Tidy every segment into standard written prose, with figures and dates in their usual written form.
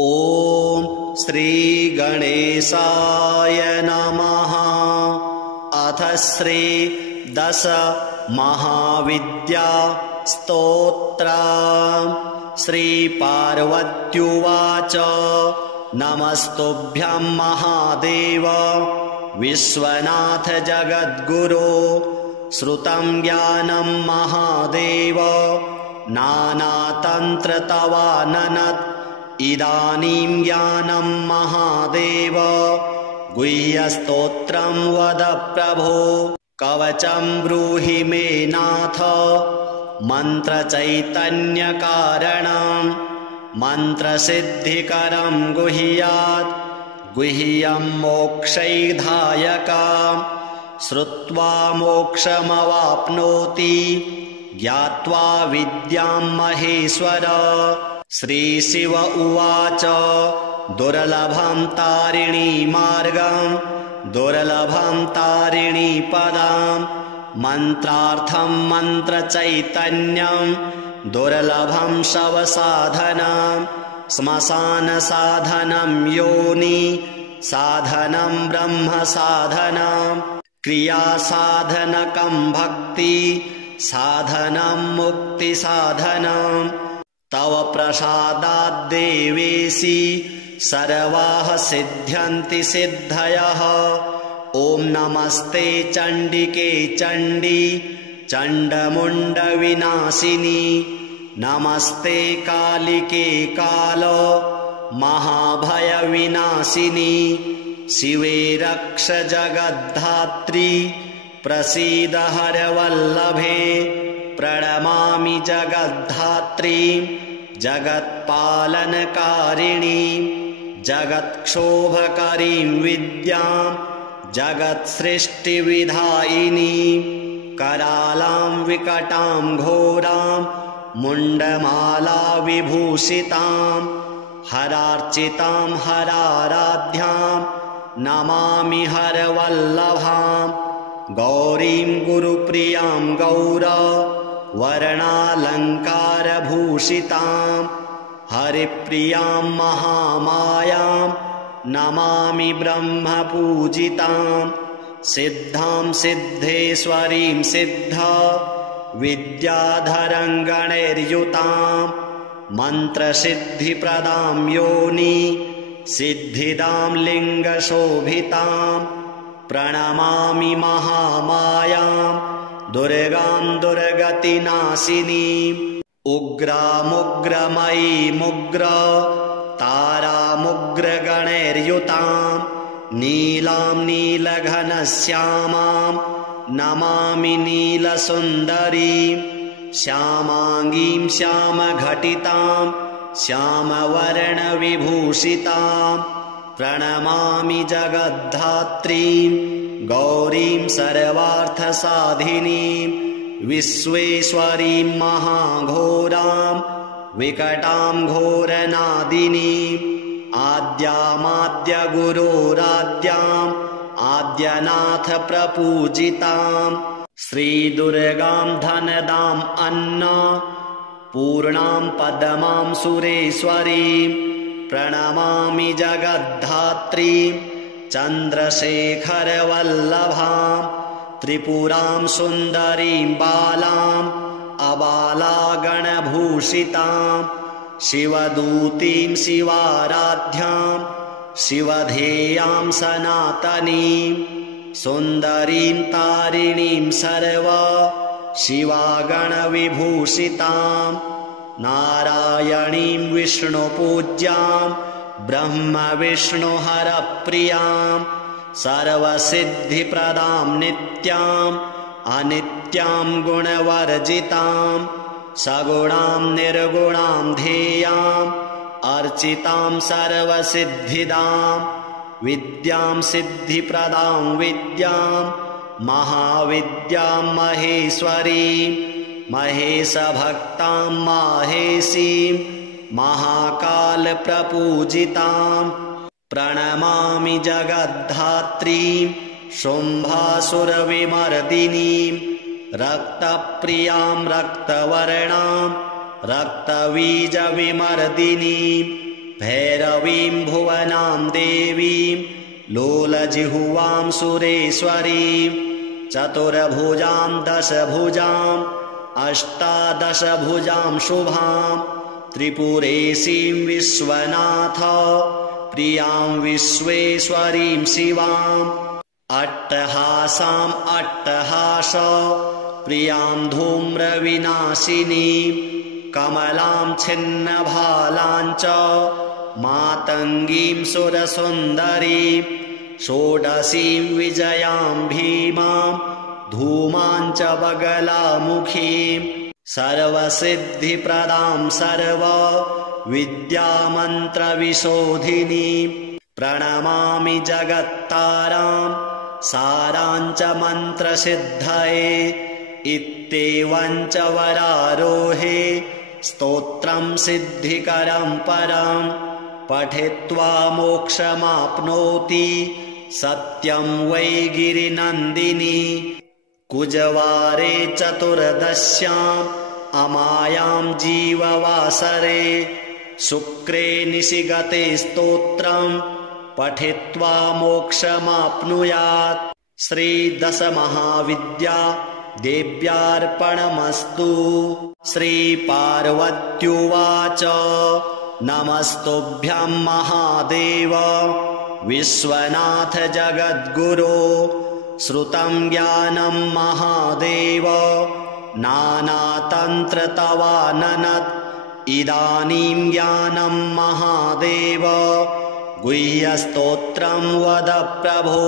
ॐ श्रीगणेशाय नमः। अथ श्री दश महाविद्या स्तोत्र। श्रीपार्वत्युवाच नमस्तुभ्यं महादेव विश्वनाथ जगद्गुरो। श्रुतं ज्ञानं महादेव नानातन्त्र तवाननत्। इदानीं ज्ञानं महादेव गुह्यस्तोत्रं वद प्रभो। कवचं ब्रूहि मे नाथ मन्त्रचैतन्यकारणं। मन्त्रसिद्धिकरं गुह्यात् गुह्यं मोक्षैधायकं। श्रुत्वा मोक्षमवाप्नोति ज्ञात्वा विद्यां महेश्वर। श्रीशिव उवाच दुर्लभं तारिणी मार्गं दुर्लभं तारिणी पदं। मन्त्रार्थं मन्त्रचैतन्यं दुर्लभं शवसाधनं। श्मशानसाधनं योनि साधनं ब्रह्मसाधनं। क्रियासाधनकं भक्ति साधनं मुक्तिसाधनं। तव प्रसादाद्देवेशि सर्वाः सिद्ध्यन्ति सिद्धयः। ॐ नमस्ते चण्डिके चण्डी चण्डमुण्डविनाशिनि। नमस्ते कालिके काल महाभयविनाशिनि। शिवे रक्ष जगद्धात्री प्रसीद हरवल्लभे। प्रणमामि जगद्धात्री जगत्पालनकारिणी। जगत्क्षोभकरीं विद्यां जगत्सृष्टिविधायिनी। करालां विकटां घोरां मुण्डमाला विभूषितां। हरार्चितां हराराध्यां नमामि हरवल्लभां। गौरीं गुरुप्रियां गौरा वर्णालङ्कारभूषितां। हरिप्रियां महामायां नमामि ब्रह्मपूजितां। सिद्धां सिद्धेश्वरीं सिद्धा विद्याधरं गणैर्युतां। मन्त्रसिद्धिप्रदां योनि सिद्धिदां लिङ्गशोभितां। प्रणमामि महामायां दुर्गां दुर्गतिनाशिनीम्। उग्रामुग्रमयीमुग्र तारामुग्रगणैर्युतां। नीलां नीलघनश्यामां नमामि नीलसुन्दरीं। श्यामाङ्गीं श्यामघटितां श्यामवर्णविभूषितां। प्रणमामि जगद्धात्रीं गौरीं सर्वार्थसाधिनीं। विश्वेश्वरीं महाघोरां विकटां घोरनादिनीं। आद्यामाद्यगुरोराद्याम् आद्यनाथ प्रपूजितां। श्रीदुर्गां धनदां अन्ना पूर्णां पद्मां सुरेश्वरीं। प्रणमामि जगद्धात्रीं चन्द्रशेखरवल्लभां। त्रिपुरां सुन्दरीं बालां अबालागणभूषितां। शिवदूतीं शिवाराध्यां शिवधेयां सनातनीं। सुन्दरीं तारिणीं सर्वा शिवागणविभूषितां। नारायणीं विष्णुपूज्यां ब्रह्मविष्णुहरप्रियां। सर्वसिद्धिप्रदां नित्यां अनित्यां गुणवर्जितां। सगुणां निर्गुणां ध्येयां अर्चितां सर्वसिद्धिदां। विद्यां सिद्धिप्रदां विद्यां महाविद्यां महेश्वरीं। महेशभक्तां माहेशीं महाकालप्रपूजितां। प्रणमामि जगद्धात्रीं शुम्भासुरविमर्दिनीं। रक्तप्रियां रक्तवर्णां रक्तबीजविमर्दिनीं। भैरवीं भुवनां देवीं लोलजिह्वां सुरेश्वरीं चतुर्भुजां दशभुजाम् अष्टादशभुजां शुभां त्रिपुरेशीं विश्वनाथ प्रियां विश्वेश्वरीं शिवाम् अट्टहासाम् अट्टहास प्रियां धूम्रविनाशिनीं कमलां छिन्नभालां च मातङ्गीं सुरसुन्दरीं षोडशीं विजयां भीमां धूमां च बगलामुखीं सर्वसिद्धिप्रदां सर्वविद्यामन्त्रविशोधिनीं प्रणमामि जगत्तारां सारां च मन्त्रसिद्धये इत्येवं च वरारोहे स्तोत्रं सिद्धिकरं परं पठित्वा मोक्षमाप्नोति सत्यं वै गिरिनन्दिनी कुजवारे चतुर्दश्याम् अमायां जीववासरे शुक्रे निशिगते स्तोत्रं पठित्वा मोक्षमाप्नुयात्। श्रीदशमहाविद्या देव्यार्पणमस्तु। श्रीपार्वत्युवाच नमस्तुभ्यं महादेव विश्वनाथ जगद्गुरो श्रुतं ज्ञानं महादेव नानातन्त्र तवाननत् इदानीं ज्ञानं महादेव गुह्यस्तोत्रं वद प्रभो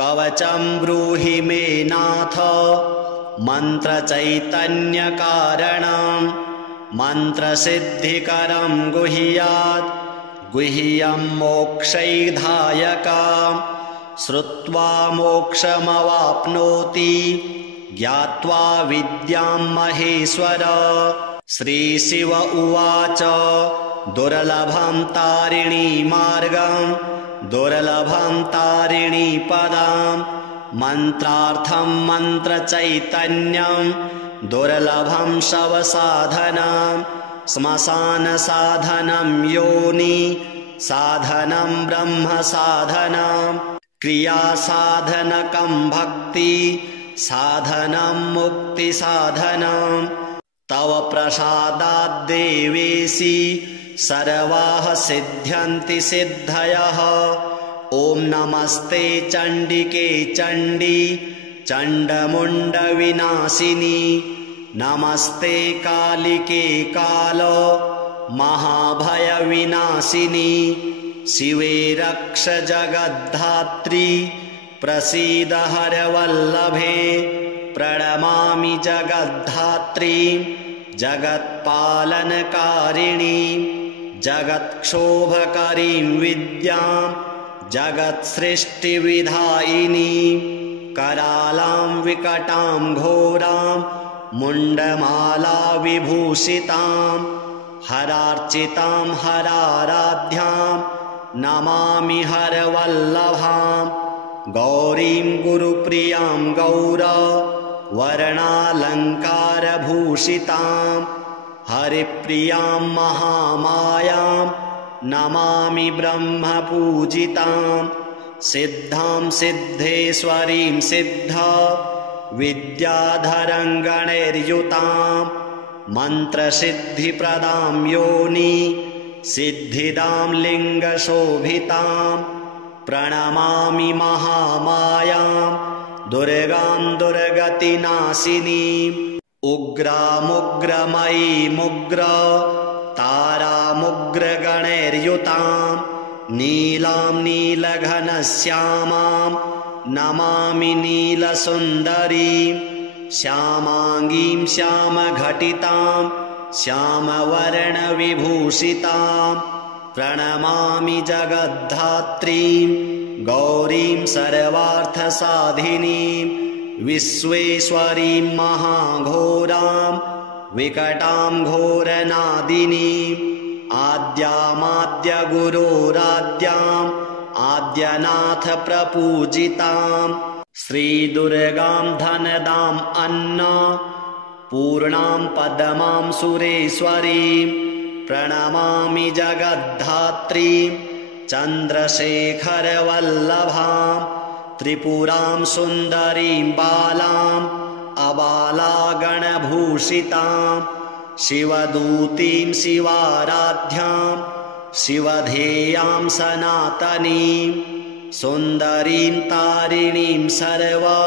कवचं ब्रूहि मे नाथ मन्त्रचैतन्यकारणं मन्त्रसिद्धिकरं गुह्यात् गुह्यं मोक्षैधायकम् श्रुत्वा मोक्षमवाप्नोति ज्ञात्वा विद्यां महेश्वर। श्रीशिव उवाच दुर्लभं तारिणी मार्गं दुर्लभं तारिणी पदं मन्त्रार्थं मन्त्रचैतन्यं दुर्लभं शवसाधनं श्मशानसाधनं योनि साधनं ब्रह्मसाधनं क्रियासाधनकं भक्ति साधनं मुक्तिसाधनं तव प्रसादात् देवेशि सर्वाः सिद्ध्यन्ति सिद्धयः। ॐ नमस्ते चण्डिके चण्डी चण्डमुण्डविनाशिनी नमस्ते कालिके काल महाभयविनाशिनी शिवे रक्ष जगद्धात्री प्रसीद हरवल्लभे प्रणमामि जगद्धात्रीं जगत्पालनकारिणीं जगत्क्षोभकरीं विद्यां जगत्सृष्टिविधायिनीं करालां विकटां घोरां मुण्डमाला विभूषितां हरार्चितां हराराध्यां नमामि हरवल्लभां गौरीं गुरुप्रियां गौरा वर्णालङ्कारभूषितां हरिप्रियां महामायां नमामि ब्रह्मपूजितां सिद्धां सिद्धेश्वरीं सिद्धा विद्याधरं गणैर्युतां मन्त्रसिद्धिप्रदां योनि सिद्धिदां लिङ्गशोभितां प्रणमामि महामायां दुर्गां दुर्गतिनाशिनीम् उग्रामुग्रमयीमुग्र तारामुग्रगणैर्युतां नीलां नीलघनश्यामां नमामि नीलसुन्दरीं श्यामाङ्गीं श्यामघटितां श्यामवर्णविभूषितां प्रणमामि जगद्धात्रीं गौरीं सर्वार्थसाधिनीं विश्वेश्वरीं महाघोरां विकटां घोरनादिनीं आद्यामाद्यगुरोराद्याम् आद्यनाथ प्रपूजितां श्रीदुर्गां धनदां अन्ना पूर्णां पदमां सुरेश्वरीं प्रणमामि जगद्धात्रीं चन्द्रशेखरवल्लभां त्रिपुरां सुन्दरीं बालाम् अबालागणभूषितां शिवदूतीं शिवाराध्यां शिवधेयां सनातनीं सुन्दरीं तारिणीं सर्वा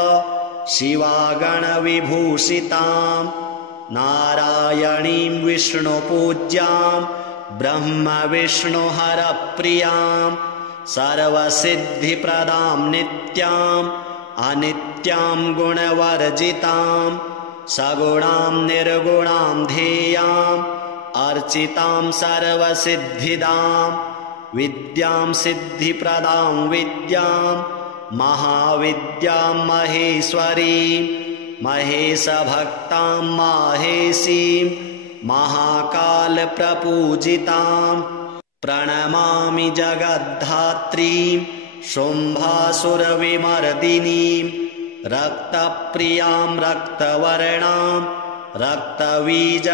शिवागणविभूषितां नारायणीं विष्णुपूज्यां ब्रह्मविष्णुहरप्रियां सर्वसिद्धिप्रदां नित्याम् अनित्यां गुणवर्जितां सगुणां निर्गुणां ध्येयाम् अर्चितां सर्वसिद्धिदां विद्यां सिद्धिप्रदां विद्यां महाविद्यां महेश्वरीं महेशभक्तां माहेशीं महाकालप्रपूजितां प्रणमामि जगद्धात्रीं शुम्भासुरविमर्दिनीं रक्तप्रियां रक्तवर्णां रक्तबीजविमर्दिनीं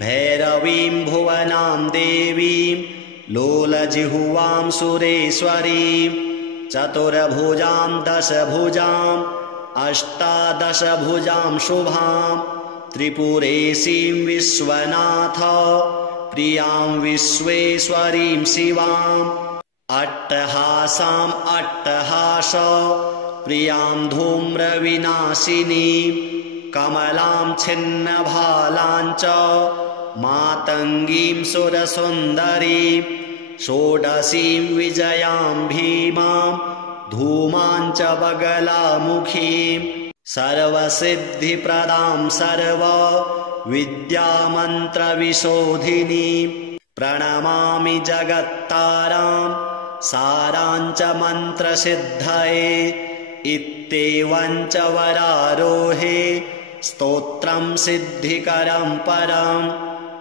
भैरवीं भुवनां देवीं लोलजिह्वां सुरेश्वरीं चतुर्भुजां दशभुजां अष्टादशभुजां शुभां त्रिपुरेशीं विश्वनाथ प्रियां विश्वेश्वरीं शिवाम् अट्टहासाम् अट्टहास प्रियां धूम्रविनाशिनीं कमलां छिन्नभालां च मातङ्गीं सुरसुन्दरीं षोडशीं विजयां भीमां धूमां च बगलामुखीं सर्वसिद्धिप्रदां सर्वविद्यामन्त्रविशोधिनीं प्रणमामि जगत्तारां साराञ्च मन्त्रसिद्धये इत्येवं च वरारोहे स्तोत्रं सिद्धिकरं परं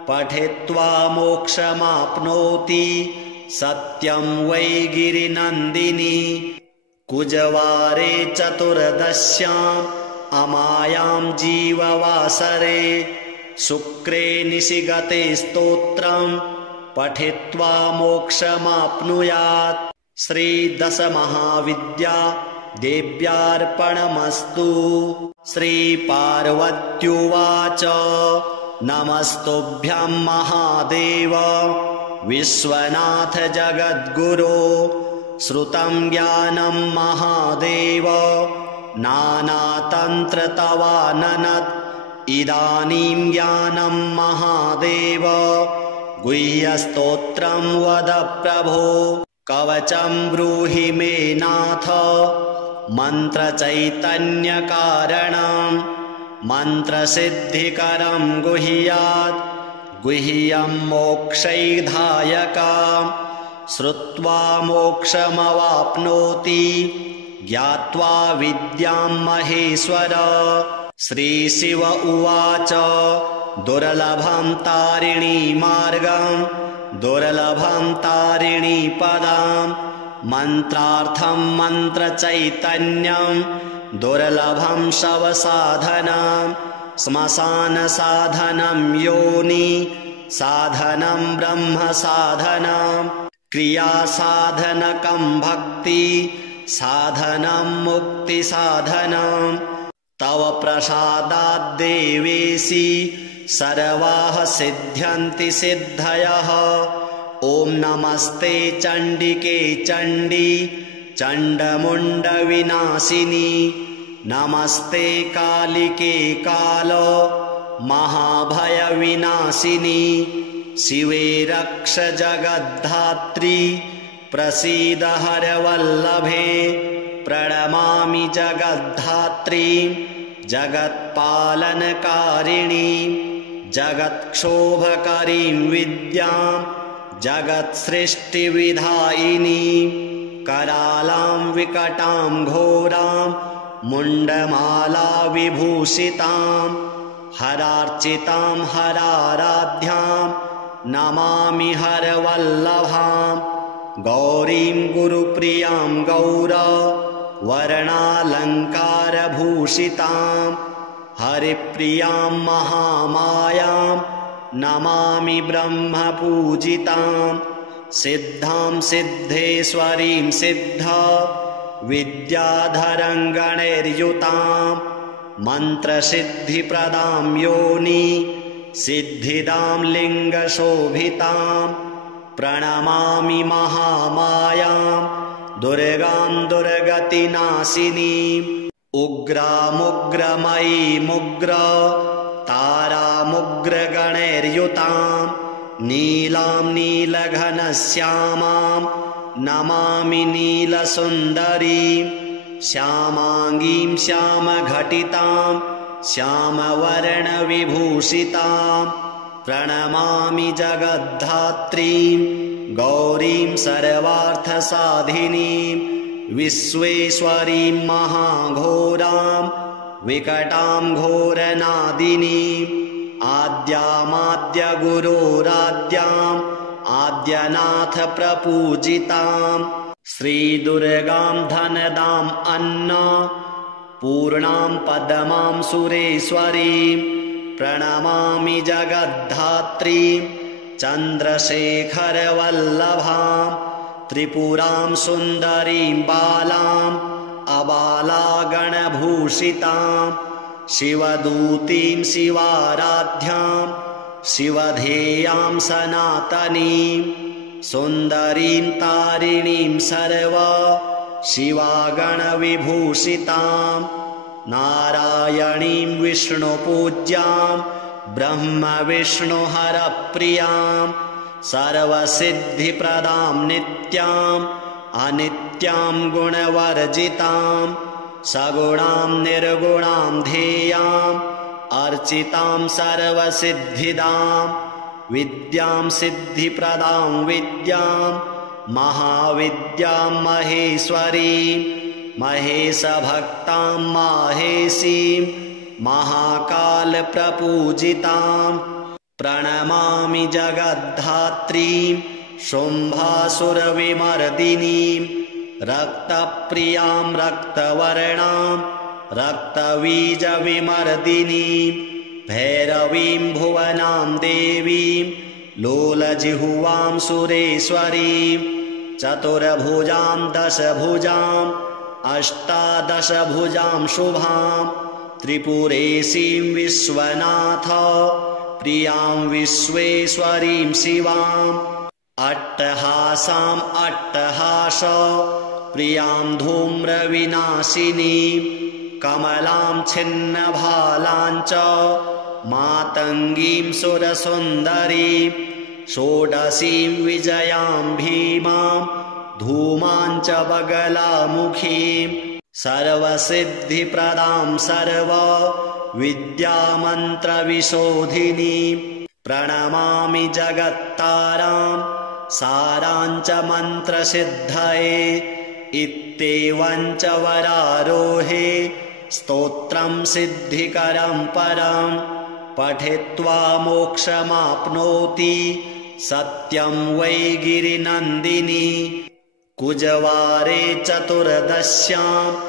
पठित्वा मोक्षमाप्नोति सत्यं वै गिरिनन्दिनी कुजवारे चतुर्दश्याम् अमायां जीववासरे शुक्रे निशिगते स्तोत्रं पठित्वा मोक्षमाप्नुयात् श्रीदशमहाविद्या देव्यार्पणमस्तु। श्रीपार्वत्युवाच नमस्तुभ्यं महादेव विश्वनाथ जगद्गुरो श्रुतं ज्ञानं महादेव नानातन्त्रतवाननत् इदानीं ज्ञानं महादेव गुह्यस्तोत्रं वद प्रभो कवचं ब्रूहि मे नाथ मन्त्रचैतन्यकारणं मन्त्रसिद्धिकरं गुह्यात् गुह्यं मोक्षैधायकं श्रुत्वा मोक्षमवाप्नोति ज्ञात्वा विद्यां महेश्वर। श्रीशिव उवाच दुर्लभं तारिणी मार्गं दुर्लभं तारिणी पदं मन्त्रार्थं मन्त्रचैतन्यं दुर्लभं शवसाधनं श्मशानसाधनं योनि साधनं ब्रह्मसाधनं क्रियासाधनकं भक्ति साधनं मुक्तिसाधनं तव प्रसादाद् देवेशि सर्वाः सिद्ध्यन्ति सिद्धयः। ॐ नमस्ते चण्डिके चण्डी चण्डमुण्डविनाशिनी नमस्ते कालिके काल महाभयविनाशिनी शिवे रक्ष जगद्धात्री प्रसीद हरवल्लभे प्रणमामि जगद्धात्रीं जगत्पालनकारिणीं जगत्क्षोभकरीं विद्यां जगत्सृष्टिविधायिनीं करालां विकटां घोरां मुण्डमाला विभूषितां हरार्चितां हराराध्यां नमामि हरवल्लभां गौरीं गुरुप्रियां गौरा वर्णालङ्कारभूषितां हरिप्रियां महामायां नमामि ब्रह्मपूजितां सिद्धां सिद्धेश्वरीं सिद्धा विद्याधरं गणैर्युतां मन्त्रसिद्धिप्रदां योनि सिद्धिदां लिङ्गशोभितां प्रणमामि महामायां दुर्गां दुर्गतिनाशिनीम् उग्रामुग्रमयीमुग्र तारामुग्रगणैर्युतां नीलां नीलघनश्यामां नमामि नीलसुन्दरीं श्यामाङ्गीं श्यामघटितां श्यामवर्णविभूषितां प्रणमामि जगद्धात्रीं गौरीं सर्वार्थसाधिनीं विश्वेश्वरीं महाघोरां विकटां घोरनादिनीं आद्यामाद्यगुरोराद्याम् आद्यनाथ प्रपूजितां श्रीदुर्गां धनदां अन्ना पूर्णां पद्मां सुरेश्वरीं प्रणमामि जगद्धात्रीं चन्द्रशेखरवल्लभां त्रिपुरां सुन्दरीं बालाम् अबालागणभूषितां शिवदूतीं शिवाराध्यां शिवधेयां सनातनीं सुन्दरीं तारिणीं सर्वा शिवागणविभूषितां नारायणीं विष्णुपूज्यां ब्रह्मविष्णुहरप्रियां सर्वसिद्धिप्रदां नित्याम् अनित्यां गुणवर्जितां सगुणां निर्गुणां ध्येयाम् अर्चितां सर्वसिद्धिदां विद्यां सिद्धिप्रदां विद्यां महाविद्यां महेश्वरीं महेशभक्तां माहेशीं महाकालप्रपूजितां प्रणमामि जगद्धात्रीं शुम्भासुरविमर्दिनीं रक्तप्रियां रक्तवर्णां रक्तबीजविमर्दिनीं भैरवीं भुवनां देवीं लोलजिह्वां सुरेश्वरीं चतुर्भुजां दशभुजां अष्टादशभुजां शुभां त्रिपुरेशीं विश्वनाथ प्रियां विश्वेश्वरीं शिवाम् अट्टहासाम् अट्टहास प्रियां धूम्रविनाशिनीं कमलां छिन्नभालां च मातङ्गीं सुरसुन्दरीं षोडशीं विजयां भीमां धूमां च बगलामुखीं सर्वसिद्धिप्रदां सर्वविद्यामन्त्रविशोधिनीं प्रणमामि जगत्तारां सारां च मन्त्रसिद्धये इत्येवं च वरारोहे स्तोत्रं सिद्धिकरं परं पठित्वा मोक्षमाप्नोति सत्यं वै गिरिनन्दिनी कुजवारे चतुर्दश्याम्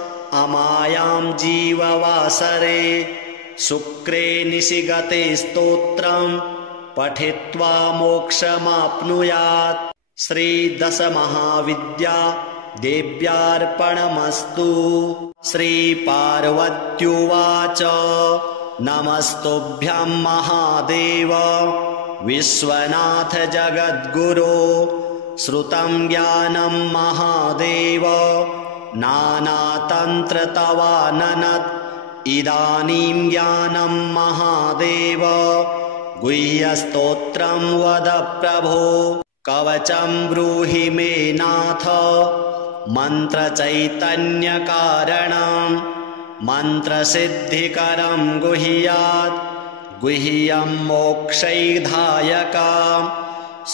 अमायां जीववासरे शुक्रे निशिगते स्तोत्रं पठित्वा मोक्षमाप्नुयात् श्रीदशमहाविद्या देव्यार्पणमस्तु। श्रीपार्वत्युवाच नमस्तुभ्यं महादेव विश्वनाथ जगद्गुरो श्रुतं ज्ञानं महादेव नानातन्त्रतवाननत् इदानीं ज्ञानं महादेव गुह्यस्तोत्रं वद प्रभो कवचं ब्रूहि मे नाथ मन्त्रचैतन्यकारणं मन्त्रसिद्धिकरं गुह्यात् गुह्यं मोक्षैधायकं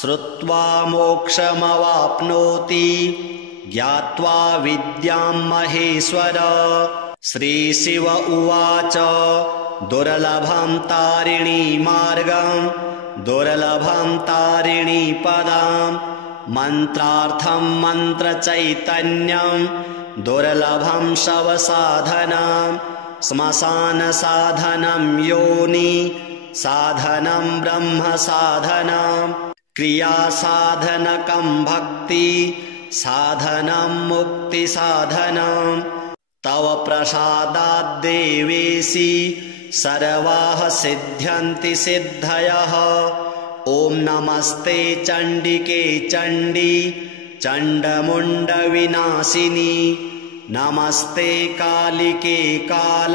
श्रुत्वा मोक्षमवाप्नोति ज्ञात्वा विद्यां महेश्वर। श्रीशिव उवाच दुर्लभं तारिणी मार्गं दुर्लभं तारिणी पदं मन्त्रार्थं मन्त्रचैतन्यं दुर्लभं शवसाधनं श्मशानसाधनं योनि साधनं ब्रह्म साधनं क्रियासाधनकं भक्ति साधनं मुक्तिसाधनं तव प्रसादात् देवेशि सर्वाः सिद्ध्यन्ति सिद्धयः। ॐ नमस्ते चण्डिके चण्डी चण्डमुण्डविनाशिनी नमस्ते कालिके काल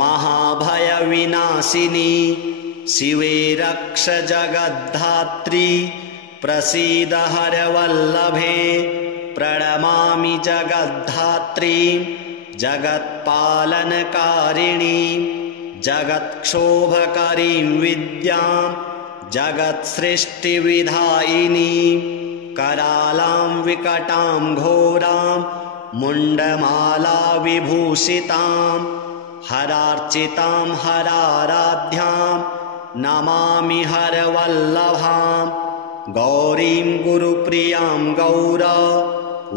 महाभयविनाशिनी शिवे रक्ष जगद्धात्री प्रसीद हरवल्लभे प्रणमामि जगद्धात्री जगत्पालनकारिणी जगत्क्षोभकरीं विद्यां जगत्सृष्टिविधायिनी करालां विकटां घोरां मुण्डमाला विभूषितां हरार्चितां हराराध्यां नमामि हरवल्लभां गौरीं गुरुप्रियां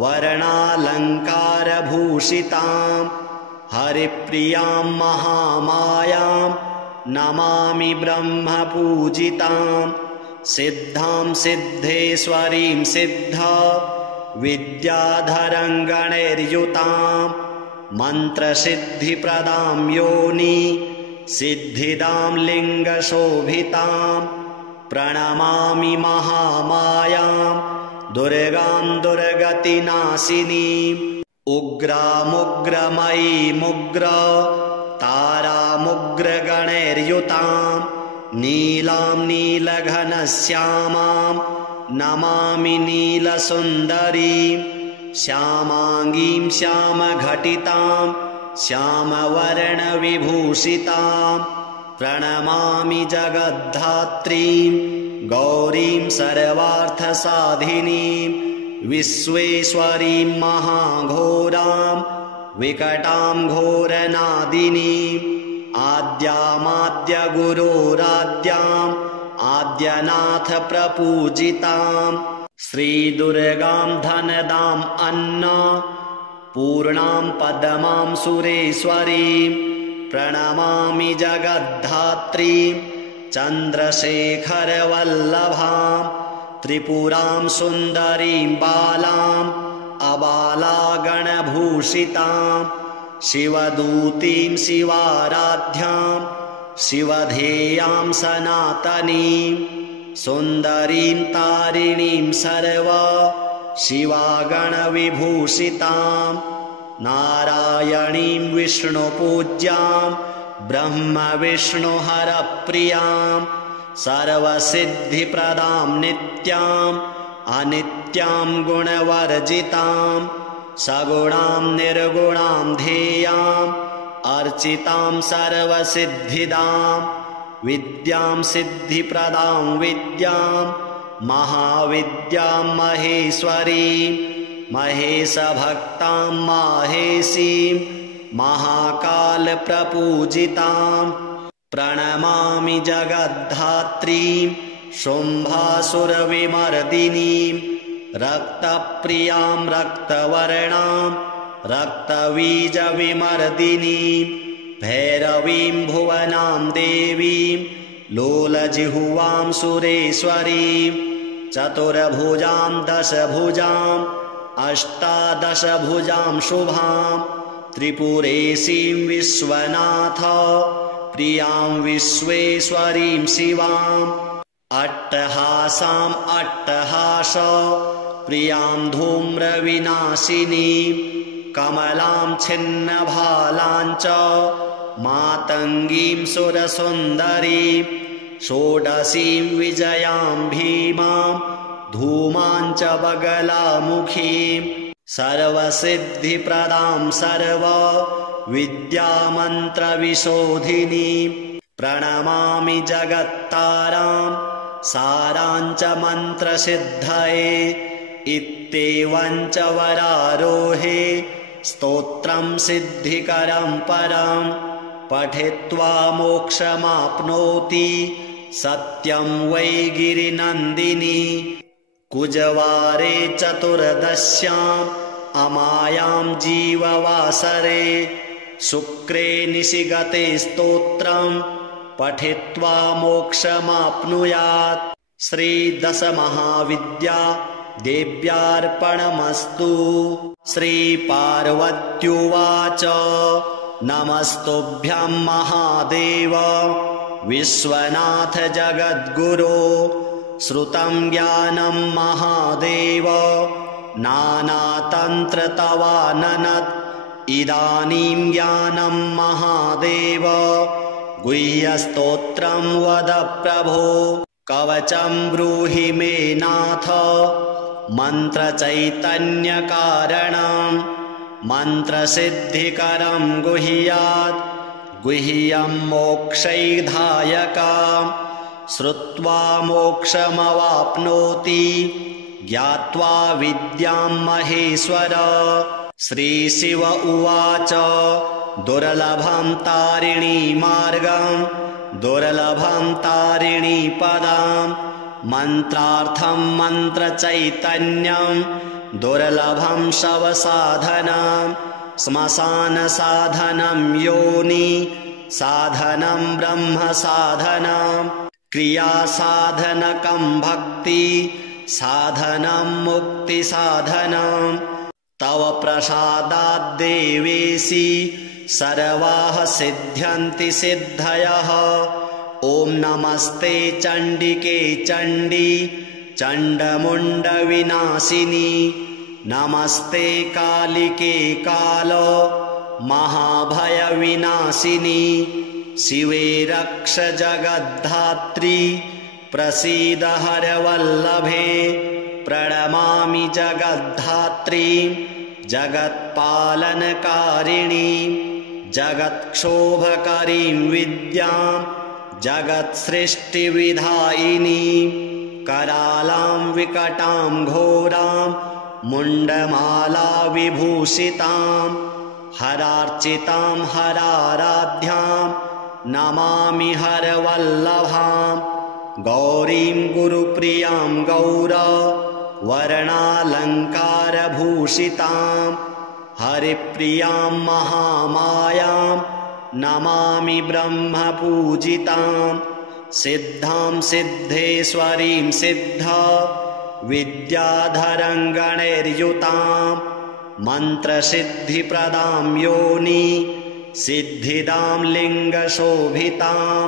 वर्णालङ्कारभूषितां हरिप्रियां महामायां नमामि ब्रह्मपूजितां सिद्धां सिद्धेश्वरीं सिद्धा विद्याधरं गणैर्युतां मन्त्रसिद्धिप्रदां योनि सिद्धिदां लिङ्गशोभितां प्रणमामि महामायां दुर्गां दुर्गतिनाशिनीम् उग्रामुग्रमयीमुग्र तारामुग्रगणैर्युतां नीलां नीलघनश्यामां नमामि नीलसुन्दरीं श्यामाङ्गीं श्यामघटितां श्यामवर्णविभूषितां प्रणमामि जगद्धात्रीं गौरीं सर्वार्थसाधिनीं विश्वेश्वरीं महाघोरां विकटां घोरनादिनीं आद्यामाद्यगुरोराद्याम् आद्यनाथ प्रपूजितां श्रीदुर्गां धनदां अन्ना पूर्णां पद्मां सुरेश्वरीं प्रणमामि जगद्धात्रीं चन्द्रशेखरवल्लभां त्रिपुरां सुन्दरीं बालाम् अबालागणभूषितां शिवदूतीं शिवाराध्यां शिवधेयां सनातनीं सुन्दरीं तारिणीं सर्वा शिवागणविभूषितां नारायणीं विष्णुपूज्यां ब्रह्मविष्णुहरप्रियां सर्वसिद्धिप्रदां नित्याम् अनित्यां गुणवर्जितां सगुणां निर्गुणां ध्येयाम् अर्चितां सर्वसिद्धिदां विद्यां सिद्धिप्रदां विद्यां महाविद्यां महेश्वरीं महेशभक्तां माहेशीं महाकालप्रपूजितां प्रणमामि जगद्धात्रीं शुम्भासुरविमर्दिनीं रक्तप्रियां रक्तवर्णां रक्तबीजविमर्दिनीं भैरवीं भुवनां देवीं लोलजिह्वां सुरेश्वरीं चतुर्भुजां दशभुजां अष्टादशभुजां शुभां त्रिपुरेशीं विश्वनाथ प्रियां विश्वेश्वरीं शिवां अट्टहासां अट्टहास प्रियां धूम्रविनाशिनीं कमलां छिन्नभालां च मातङ्गीं सुरसुन्दरीं षोडशीं विजयां भीमां धूमां च बगलामुखीं सर्वसिद्धिप्रदां सर्वविद्यामन्त्रविशोधिनीं प्रणमामि जगत्तारां सारां च मन्त्रसिद्धये इत्येवं च वरारोहे स्तोत्रं सिद्धिकरं परं पठित्वा मोक्षमाप्नोति सत्यं वै गिरिनन्दिनी कुजवारे चतुर्दश्याम् अमायां जीववासरे शुक्रे निशिगते स्तोत्रं पठित्वा मोक्षमाप्नुयात्। श्रीदशमहाविद्या देव्यार्पणमस्तु। श्रीपार्वत्युवाच नमस्तुभ्यं महादेव विश्वनाथ जगद्गुरो। श्रुतं ज्ञानं महादेव नानातन्त्रतवाननत्। इदानीं ज्ञानं महादेव गुह्यस्तोत्रं वद प्रभो। कवचं ब्रूहि मे नाथ मन्त्रचैतन्यकारणं। मन्त्रसिद्धिकरं गुह्यात् गुह्यं मोक्षैधायकं। श्रुत्वा मोक्षमवाप्नोति ज्ञात्वा विद्यां महेश्वर। श्रीशिव उवाच दुर्लभं तारिणी मार्गं दुर्लभं तारिणी पदं। मन्त्रार्थं मन्त्रचैतन्यं दुर्लभं शवसाधनं। श्मशानसाधनं योनि साधनं ब्रह्मसाधनं। क्रियासाधनकं भक्ति साधनं मुक्तिसाधनं। तव प्रसादात् देवेशि सर्वाः सिद्ध्यन्ति सिद्धयः। ॐ नमस्ते चण्डिके चण्डी चण्डमुण्डविनाशिनी। नमस्ते कालिके काल महाभयविनाशिनी। शिवे रक्ष जगद्धात्री प्रसीद हरवल्लभे। प्रणमामि जगद्धात्री जगत्पालनकारिणी। जगत्क्षोभकरीं विद्यां जगत्सृष्टिविधायिनी। करालां विकटां घोरां मुण्डमाला विभूषितां। हरार्चितां हराराध्यां नमामि हरवल्लभां। गौरीं गुरुप्रियां गौरवर्णालङ्कारभूषितां। हरिप्रियां महामायां नमामि ब्रह्मपूजितां। सिद्धां सिद्धेश्वरीं सिद्धा विद्याधरं गणैर्युतां। मन्त्रसिद्धिप्रदां योनि सिद्धिदां लिङ्गशोभितां।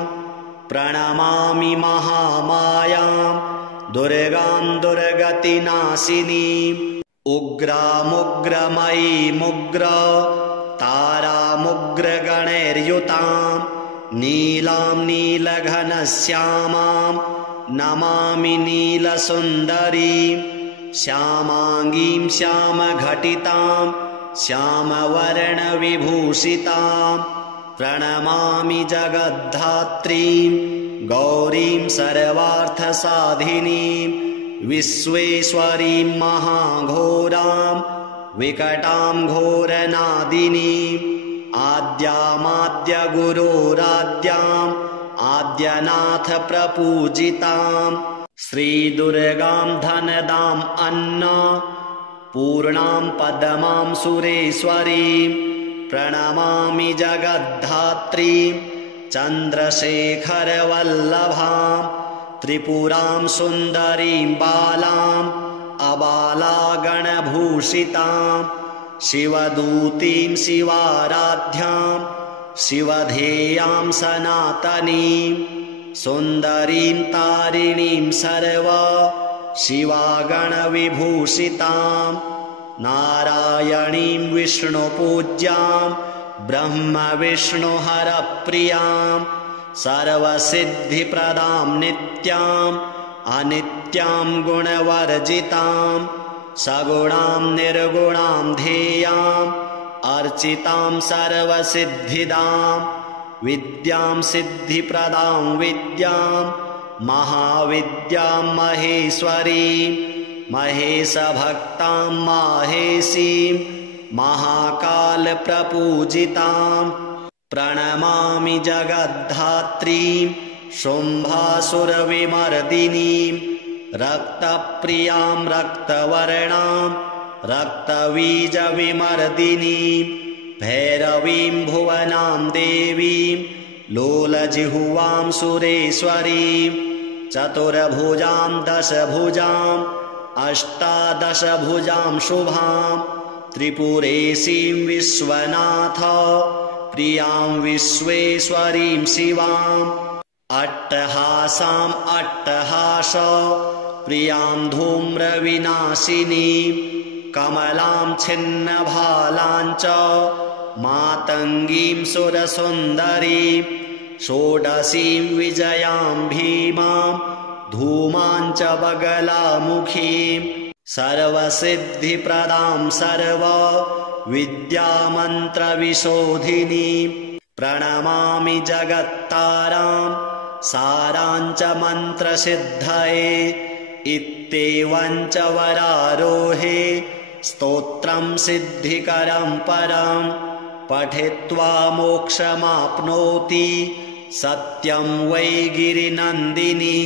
प्रणमामि महामायां दुर्गां दुर्गतिनाशिनीम्। उग्रामुग्रमयीमुग्र तारामुग्रगणैर्युतां। नीलां नीलघनश्यामां नमामि नीलसुन्दरीं। श्यामाङ्गीं श्यामघटितां श्यामवर्णविभूषितां। प्रणमामि जगद्धात्रीं गौरीं सर्वार्थसाधिनीं। विश्वेश्वरीं महाघोरां विकटां घोरनादिनीं। आद्यामाद्यगुरोराद्याम् आद्यनाथ प्रपूजितां। श्रीदुर्गां धनदाम् अन्ना पूर्णां पद्मां सुरेश्वरीं। प्रणमामि जगद्धात्रीं चन्द्रशेखरवल्लभां। त्रिपुरां सुन्दरीं बालां अबालागणभूषितां। शिवदूतीं शिवाराध्यां शिवधेयां सनातनीं। सुन्दरीं तारिणीं सर्वा शिवागणविभूषितां। नारायणीं विष्णुपूज्यां ब्रह्मविष्णुहरप्रियां। सर्वसिद्धिप्रदां नित्याम् अनित्यां गुणवर्जितां। सगुणां निर्गुणां ध्येयाम् अर्चितां सर्वसिद्धिदां। विद्यां सिद्धिप्रदां विद्यां महाविद्यां महेश्वरीं। महेशभक्तां माहेशीं महाकालप्रपूजितां। प्रणमामि जगद्धात्रीं शुम्भासुरविमर्दिनीं। रक्तप्रियां रक्तवर्णां रक्तबीजविमर्दिनीं। भैरवीं भुवनां देवीं लोलजिह्वां सुरेश्वरीं चतुर्भुजां दशभुजाम् अष्टादशभुजां शुभां त्रिपुरेशीं विश्वनाथ प्रियां विश्वेश्वरीं शिवाम् अट्टहासाम् अट्टहास प्रियां धूम्रविनाशिनीं कमलां छिन्नभालां च मातङ्गीं सुरसुन्दरीं षोडशीं विजयां भीमां धूमां च बगलामुखीं सर्वसिद्धिप्रदां सर्वविद्यामन्त्रविशोधिनीं प्रणमामि जगत्तारां सारां च मन्त्रसिद्धये इत्येवं च वरारोहे स्तोत्रं सिद्धिकरं परं पठित्वा मोक्षमाप्नोति सत्यं वै गिरिनन्दिनी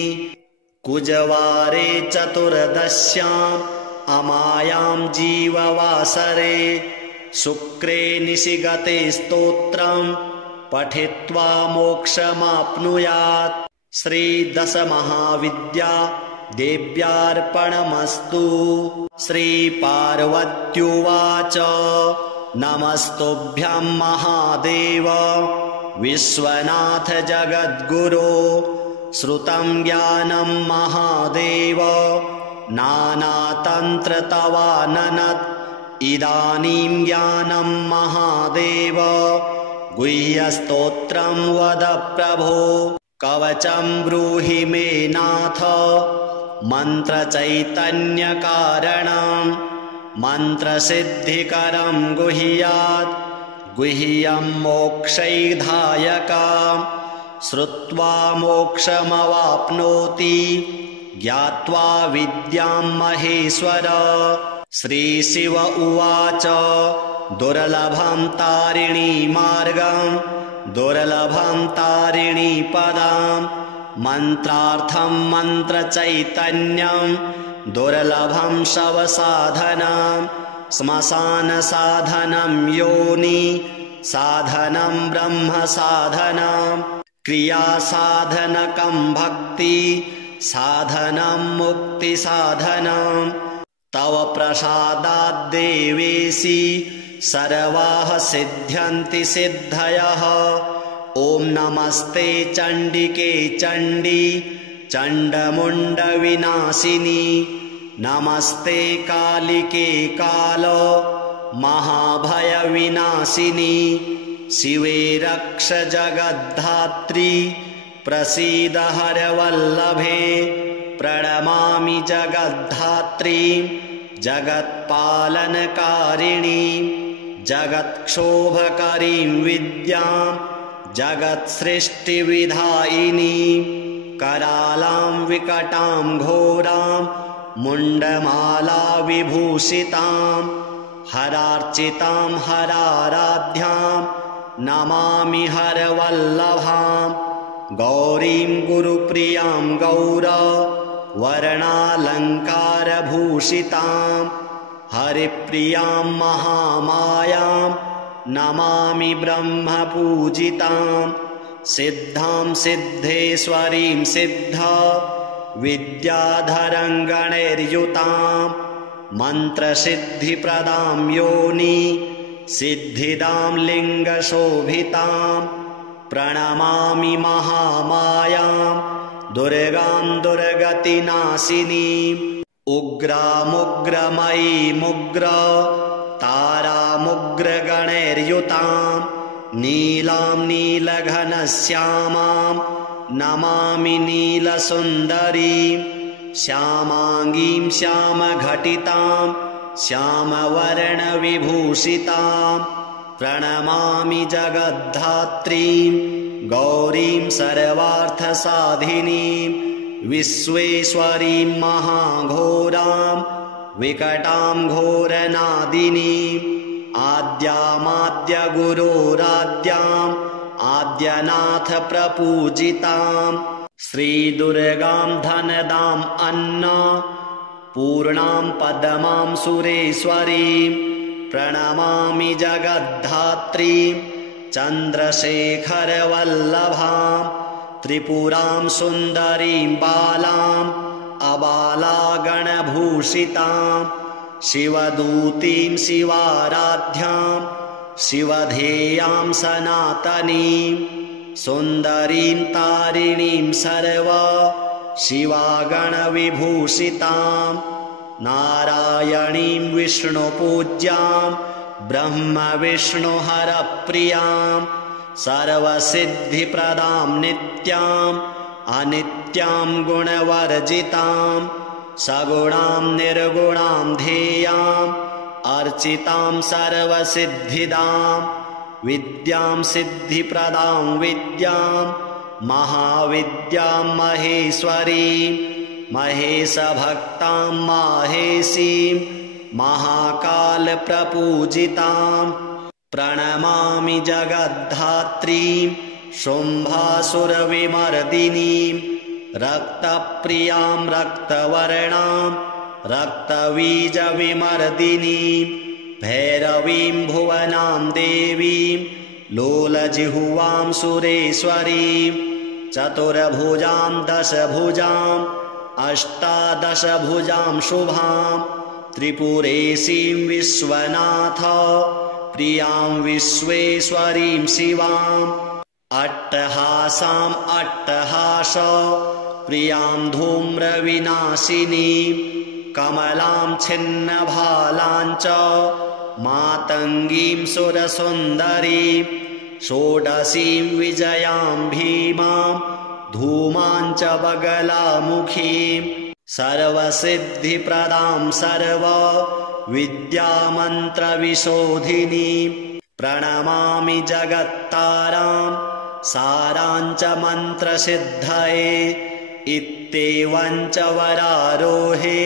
कुजवारे चतुर्दश्याम् अमायां जीववासरे शुक्रे निशिगते स्तोत्रं पठित्वा मोक्षमाप्नुयात्। श्रीदशमहाविद्या देव्यार्पणमस्तु। श्रीपार्वत्युवाच नमस्तुभ्यं महादेव विश्वनाथ जगद्गुरो श्रुतं ज्ञानं महादेव नानातन्त्रतवाननत् इदानीं ज्ञानं महादेव गुह्यस्तोत्रं वद प्रभो कवचं ब्रूहि मे नाथ मन्त्रचैतन्यकारणं मन्त्रसिद्धिकरं गुह्यात् गुह्यं मोक्षैधायकं श्रुत्वा मोक्षमवाप्नोति ज्ञात्वा विद्यां महेश्वर। श्रीशिव उवाच दुर्लभं तारिणी मार्गं दुर्लभं तारिणी पदं मन्त्रार्थं मन्त्रचैतन्यं दुर्लभं शवसाधनं श्मशानसाधनं योनि साधनं ब्रह्मसाधनं क्रियासाधनकं भक्ति साधनं मुक्तिसाधनं तव प्रसादात् देवेशि सर्वाः सिद्ध्यन्ति सिद्धयः। ॐ नमस्ते चण्डिके चण्डी चण्डमुण्डविनाशिनी नमस्ते कालिके काल महाभयविनाशिनी शिवे रक्ष जगद्धात्री प्रसीद हरवल्लभे प्रणमामि जगद्धात्रीं जगत्पालनकारिणीं जगत्क्षोभकरीं विद्यां जगत्सृष्टिविधायिनीं करालां विकटां घोरां मुण्डमाला विभूषितां हरार्चितां हराराध्यां नमामि हरवल्लभां गौरीं गुरुप्रियां गौरा वर्णालङ्कारभूषितां हरिप्रियां महामायां नमामि ब्रह्मपूजितां सिद्धां सिद्धेश्वरीं सिद्धा विद्याधरं गणैर्युतां मन्त्रसिद्धिप्रदां योनि सिद्धिदां लिङ्गशोभितां प्रणमामि महामायां दुर्गां दुर्गतिनाशिनीम् उग्रामुग्रमयीमुग्र तारामुग्रगणैर्युतां नीलां नीलघनश्यामां नमामि नीलसुन्दरीं श्यामाङ्गीं श्यामघटितां श्यामवर्णविभूषितां प्रणमामि जगद्धात्रीं गौरीं सर्वार्थसाधिनीं विश्वेश्वरीं महाघोरां विकटां घोरनादिनीं आद्यामाद्यगुरोराद्याम् आद्यनाथ प्रपूजितां श्रीदुर्गां धनदां अन्ना पूर्णां पदमां सुरेश्वरीं प्रणमामि जगद्धात्रीं चन्द्रशेखरवल्लभां त्रिपुरां सुन्दरीं बालाम् अबालागणभूषितां शिवदूतीं शिवाराध्यां शिवधेयां सनातनीं सुन्दरीं तारिणीं सर्वा शिवागणविभूषितां नारायणीं विष्णुपूज्यां ब्रह्मविष्णुहरप्रियां सर्वसिद्धिप्रदां नित्याम् अनित्यां गुणवर्जितां सगुणां निर्गुणां ध्येयाम् अर्चितां सर्वसिद्धिदां विद्यां सिद्धिप्रदां विद्यां महाविद्यां महेश्वरीं महेशभक्तां माहेशीं महाकालप्रपूजितां प्रणमामि जगद्धात्रीं शुम्भासुरविमर्दिनीं रक्तप्रियां रक्तवर्णां रक्तबीजविमर्दिनीं भैरवीं भुवनां देवीं लोलजिह्वां सुरेश्वरीं चतुर्भुजां दशभुजां अष्टादशभुजां शुभां त्रिपुरेशीं विश्वनाथ प्रियां विश्वेश्वरीं शिवाम् अट्टहासाम् अट्टहास प्रियां धूम्रविनाशिनीं कमलां छिन्नभालां च मातङ्गीं सुरसुन्दरीं षोडशीं विजयां भीमां धूमां च बगलामुखीं सर्वसिद्धिप्रदां सर्वविद्यामन्त्रविशोधिनीं प्रणमामि जगत्तारां साराञ्च मन्त्रसिद्धये इत्येवं च वरारोहे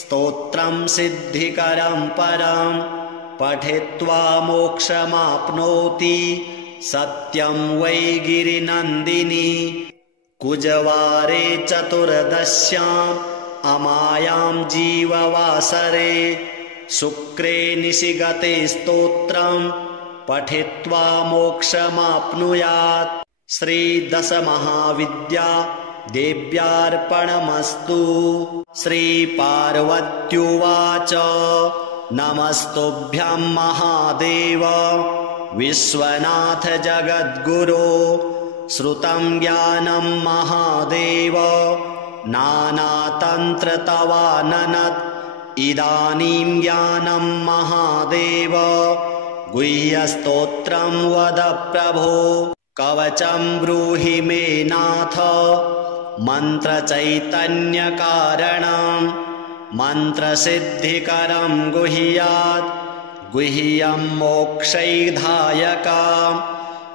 स्तोत्रं सिद्धिकरं परं पठित्वा मोक्षमाप्नोति सत्यं वै गिरिनन्दिनी कुजवारे चतुर्दश्याम् अमायां जीववासरे शुक्रे निशिगते स्तोत्रं पठित्वा मोक्षमाप्नुयात्। श्रीदशमहाविद्या देव्यार्पणमस्तु। श्रीपार्वत्युवाच नमस्तुभ्यं महादेव विश्वनाथ जगद्गुरो श्रुतं ज्ञानं महादेव नानातन्त्रतवाननत् इदानीं ज्ञानं महादेव गुह्यस्तोत्रं वद प्रभो कवचं ब्रूहि मे नाथ मन्त्रचैतन्यकारणं मन्त्रसिद्धिकरं गुह्यात् गुह्यं मोक्षैधायकं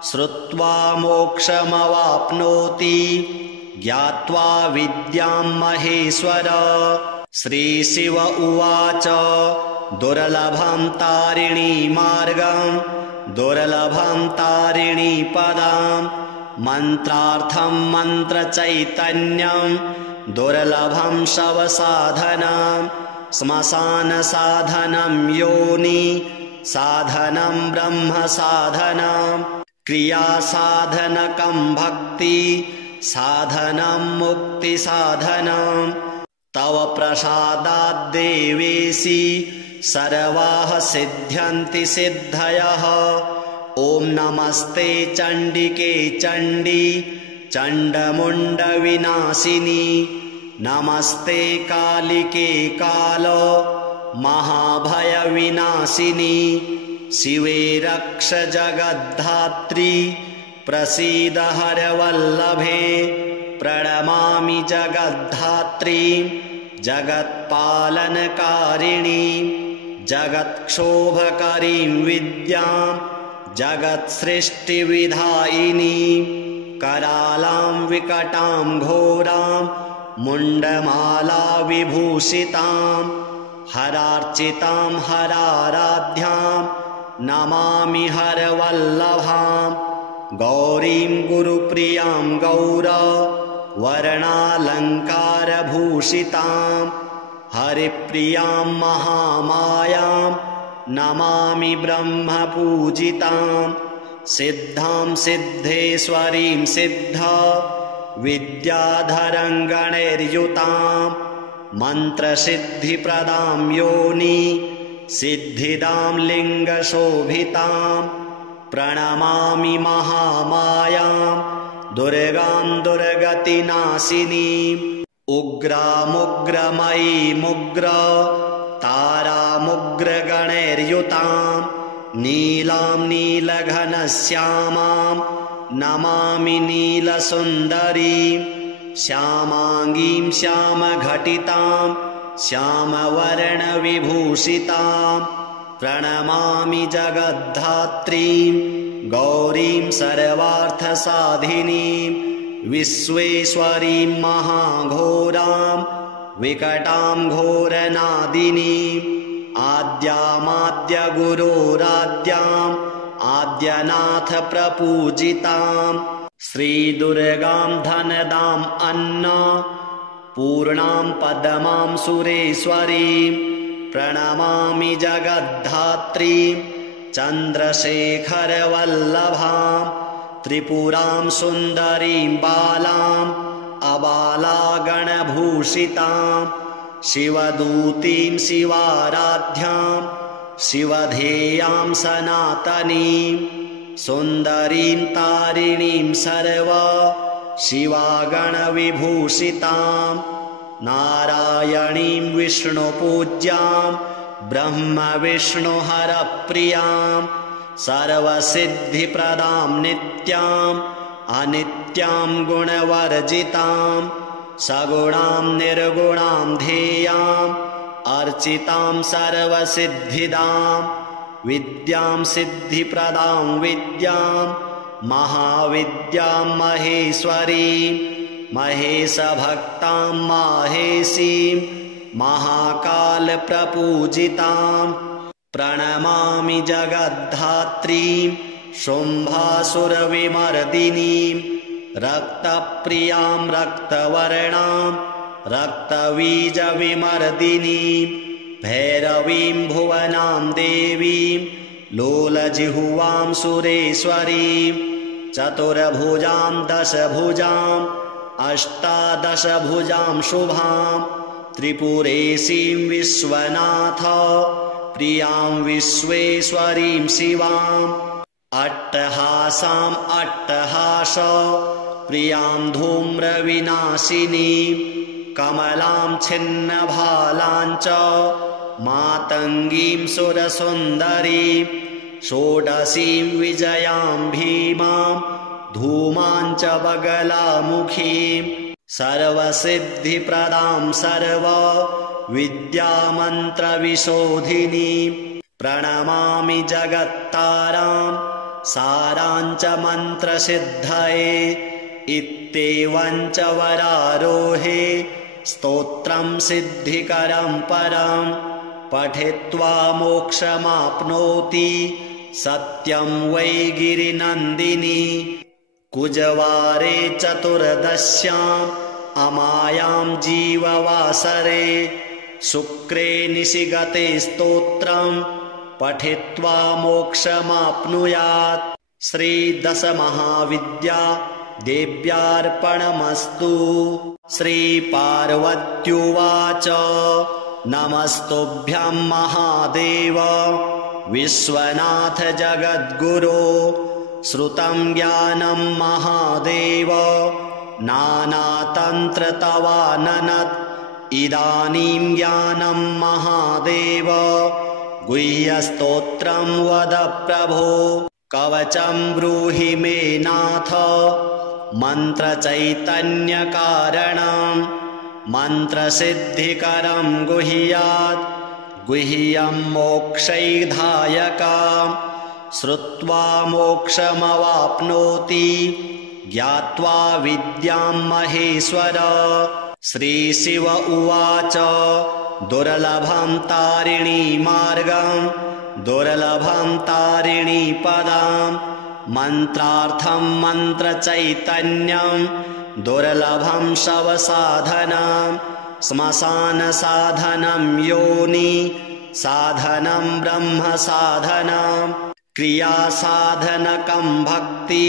श्रुत्वा मोक्षमवाप्नोति ज्ञात्वा विद्यां महेश्वर। श्रीशिव उवाच दुर्लभं तारिणी मार्गं दुर्लभं तारिणी पदं मन्त्रार्थं मन्त्रचैतन्यं दुर्लभं शवसाधनं श्मशानसाधनं योनि साधनं ब्रह्मसाधनं क्रियासाधनकं भक्ति साधनं मुक्तिसाधनं तव प्रसादात् देवेशि सर्वाः सिद्ध्यन्ति सिद्धयः। ॐ नमस्ते चण्डिके चण्डी चण्डमुण्डविनाशिनी नमस्ते कालिके काल महाभयविनाशिनी शिवे रक्ष जगद्धात्री प्रसीद हरवल्लभे प्रणमामि जगद्धात्रीं जगत्पालनकारिणीं जगत्क्षोभकरीं विद्यां जगत्सृष्टिविधायिनीं करालां विकटां घोरां मुण्डमाला विभूषितां हरार्चितां हराराध्यां नमामि हरवल्लभां गौरीं गुरुप्रियां गौर वर्णालङ्कारभूषितां हरिप्रियां महामायां नमामि ब्रह्मपूजितां सिद्धां सिद्धेश्वरीं सिद्धा विद्याधरं गणैर्युतां मन्त्रसिद्धिप्रदां योनि सिद्धिदां लिङ्गशोभितां प्रणमामि महामायां दुर्गां दुर्गतिनाशिनीम् उग्रामुग्रमयीमुग्र तारामुग्रगणैर्युतां नीलां नीलघनश्यामां नमामि नीलसुन्दरीं श्यामाङ्गीं श्यामघटितां श्यामवर्णविभूषितां प्रणमामि जगद्धात्रीं गौरीं सर्वार्थसाधिनीं विश्वेश्वरीं महाघोरां विकटां घोरनादिनीम् आद्यामाद्यगुरोराद्याम् आद्यनाथ प्रपूजितां श्रीदुर्गां धनदां अन्ना पूर्णां पद्मां सुरेश्वरीं प्रणमामि जगद्धात्रीं चन्द्रशेखरवल्लभां त्रिपुरां सुन्दरीं बालाम् अबालागणभूषितां शिवदूतीं शिवाराध्यां शिवधेयां सनातनीं सुन्दरीं तारिणीं सर्वा शिवागणविभूषितां नारायणीं विष्णुपूज्यां ब्रह्मविष्णुहरप्रियां सर्वसिद्धिप्रदां नित्याम् अनित्यां गुणवर्जितां सगुणां निर्गुणां ध्येयाम् अर्चितां सर्वसिद्धिदां विद्यां सिद्धिप्रदां विद्यां महाविद्यां महेश्वरीं महेशभक्तां माहेशीं महाकालप्रपूजितां प्रणमामि जगद्धात्रीं शुम्भासुरविमर्दिनीं रक्तप्रियां रक्तवर्णां रक्तबीजविमर्दिनीं भैरवीं भुवनां देवीं लोलजिह्वां सुरेश्वरीं चतुर्भुजां दशभुजां अष्टादशभुजां शुभां त्रिपुरेशीं विश्वनाथ प्रियां विश्वेश्वरीं शिवाम् अट्टहासाम् अट्टहास प्रियां धूम्रविनाशिनीं कमलां छिन्नभालां च मातङ्गीं सुरसुन्दरीं षोडशीं विजयां भीमां धूमां च बगलामुखीं सर्वसिद्धिप्रदां सर्वविद्यामन्त्रविशोधिनीं प्रणमामि जगत्तारां सारां च मन्त्रसिद्धये इत्येवं च वरारोहे स्तोत्रं सिद्धिकरं परं पठित्वा मोक्षमाप्नोति सत्यं वै गिरिनन्दिनी कुजवारे चतुर्दश्याम् अमायां जीववासरे शुक्रे निशिगते स्तोत्रं पठित्वा मोक्षमाप्नुयात्। श्रीदशमहाविद्या देव्यार्पणमस्तु। श्रीपार्वत्युवाच नमस्तुभ्यं महादेव विश्वनाथ जगद्गुरो श्रुतं ज्ञानं महादेव नानातन्त्रतवाननत् इदानीं ज्ञानं महादेव गुह्यस्तोत्रं वद प्रभो कवचं ब्रूहि मे नाथ मन्त्रचैतन्यकारणं मन्त्रसिद्धिकरं गुह्यात् गुह्यं मोक्षैधायकं श्रुत्वा मोक्षमवाप्नोति ज्ञात्वा विद्यां महेश्वर। श्रीशिव उवाच दुर्लभं तारिणी मार्गं दुर्लभं तारिणी पदं मन्त्रार्थं मन्त्रचैतन्यं दुर्लभं शवसाधनं श्मशानसाधनं योनि साधनं ब्रह्मसाधनं क्रियासाधनकं भक्ति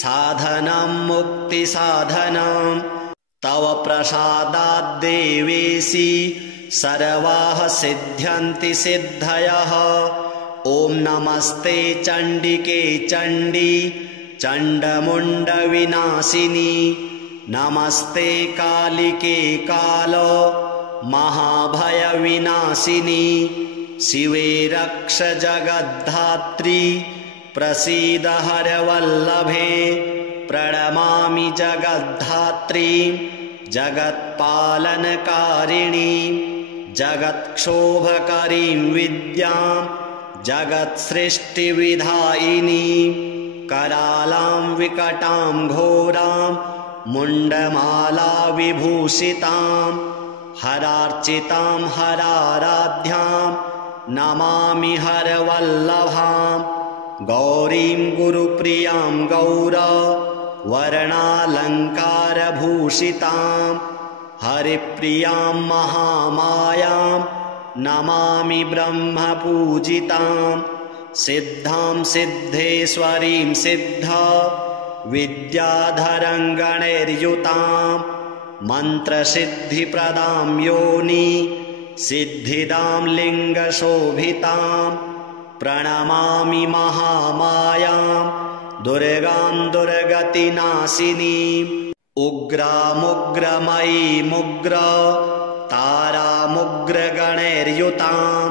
साधनं मुक्तिसाधनं तव प्रसादाद्देवेशि सर्वाः सिद्ध्यन्ति सिद्धयः। ॐ नमस्ते चण्डिके चण्डी चण्डमुण्डविनाशिनी नमस्ते कालिके काल महाभयविनाशिनी शिवे रक्ष जगद्धात्री प्रसीद हरवल्लभे प्रणमामि जगद्धात्री जगत्पालनकारिणी जगत्क्षोभकरीं विद्यां जगत्सृष्टिविधायिनी करालां विकटां घोरां मुण्डमाला विभूषितां हरार्चितां हराराध्यां नमामि हरवल्लभां गौरीं गुरुप्रियां वर्णालङ्कारभूषितां हरिप्रियां महामायां नमामि ब्रह्मपूजितां सिद्धां सिद्धेश्वरीं सिद्धा विद्याधरं गणैर्युतां मन्त्रसिद्धिप्रदां योनि सिद्धिदां लिङ्गशोभितां प्रणमामि महामायां दुर्गां दुर्गतिनाशिनीम् उग्रामुग्रमयीमुग्र तारामुग्रगणैर्युतां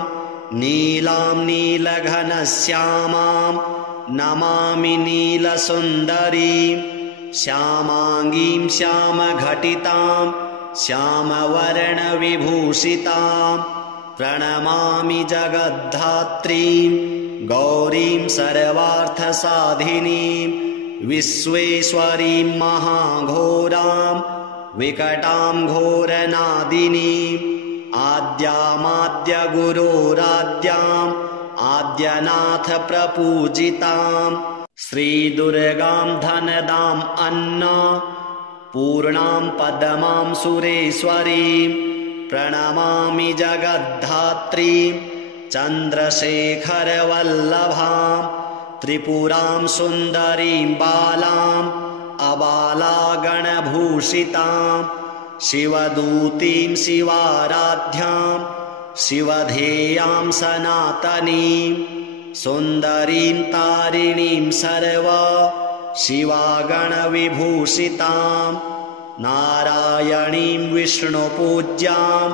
नीलां नीलघनश्यामां नमामि नीलसुन्दरीं श्यामाङ्गीं श्यामघटितां श्यामवर्णविभूषितां प्रणमामि जगद्धात्रीं गौरीं सर्वार्थसाधिनीं विश्वेश्वरीं महाघोरां विकटां घोरनादिनीं आद्यामाद्यगुरोराद्याम् आद्यनाथ प्रपूजितां श्रीदुर्गां धनदां अन्ना पूर्णां पद्मां सुरेश्वरीं प्रणमामि जगद्धात्रीं चन्द्रशेखरवल्लभां त्रिपुरां सुन्दरीं बालां अबालागणभूषितां शिवदूतीं शिवाराध्यां शिवधेयां सनातनीं सुन्दरीं तारिणीं सर्वा शिवागणविभूषितां नारायणीं विष्णुपूज्यां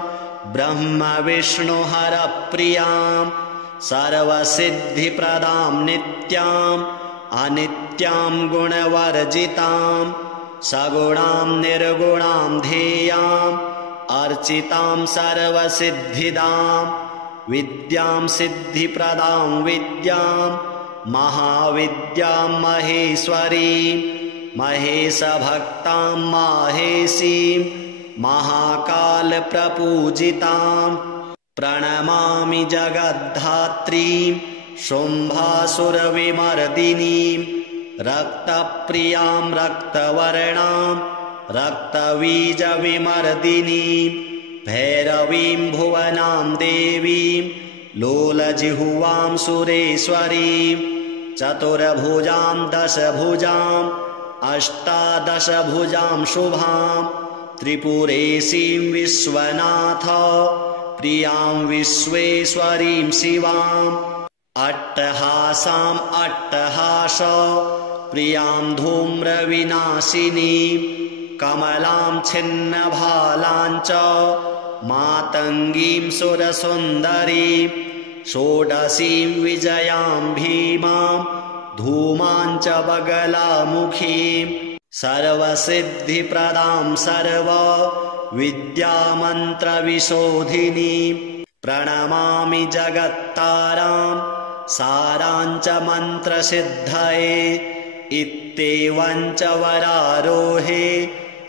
ब्रह्मविष्णुहरप्रियां सर्वसिद्धिप्रदां नित्याम् अनित्यां गुणवर्जितां सगुणां निर्गुणां ध्येयाम् अर्चितां सर्वसिद्धिदां विद्यां सिद्धिप्रदां विद्यां महाविद्यां महेश्वरीं महेशभक्तां माहेशीं महाकालप्रपूजितां प्रणमामि जगद्धात्रीं शुम्भासुरविमर्दिनीं रक्तप्रियां रक्तवर्णां रक्तबीजविमर्दिनीं भैरवीं भुवनां देवीं लोलजिह्वां सुरेश्वरीं चतुर्भुजां दशभुजां अष्टादशभुजां शुभां त्रिपुरेशीं विश्वनाथ प्रियां विश्वेश्वरीं शिवां अट्टहासां अट्टहास प्रियां धूम्रविनाशिनीं कमलां छिन्नभालां च मातङ्गीं सुरसुन्दरीं षोडशीं विजयां भीमां धूमां च बगलामुखीं सर्वसिद्धिप्रदां सर्वविद्यामन्त्रविशोधिनीं प्रणमामि जगत्तारां सारां च मन्त्रसिद्धये इत्येवं च वरारोहे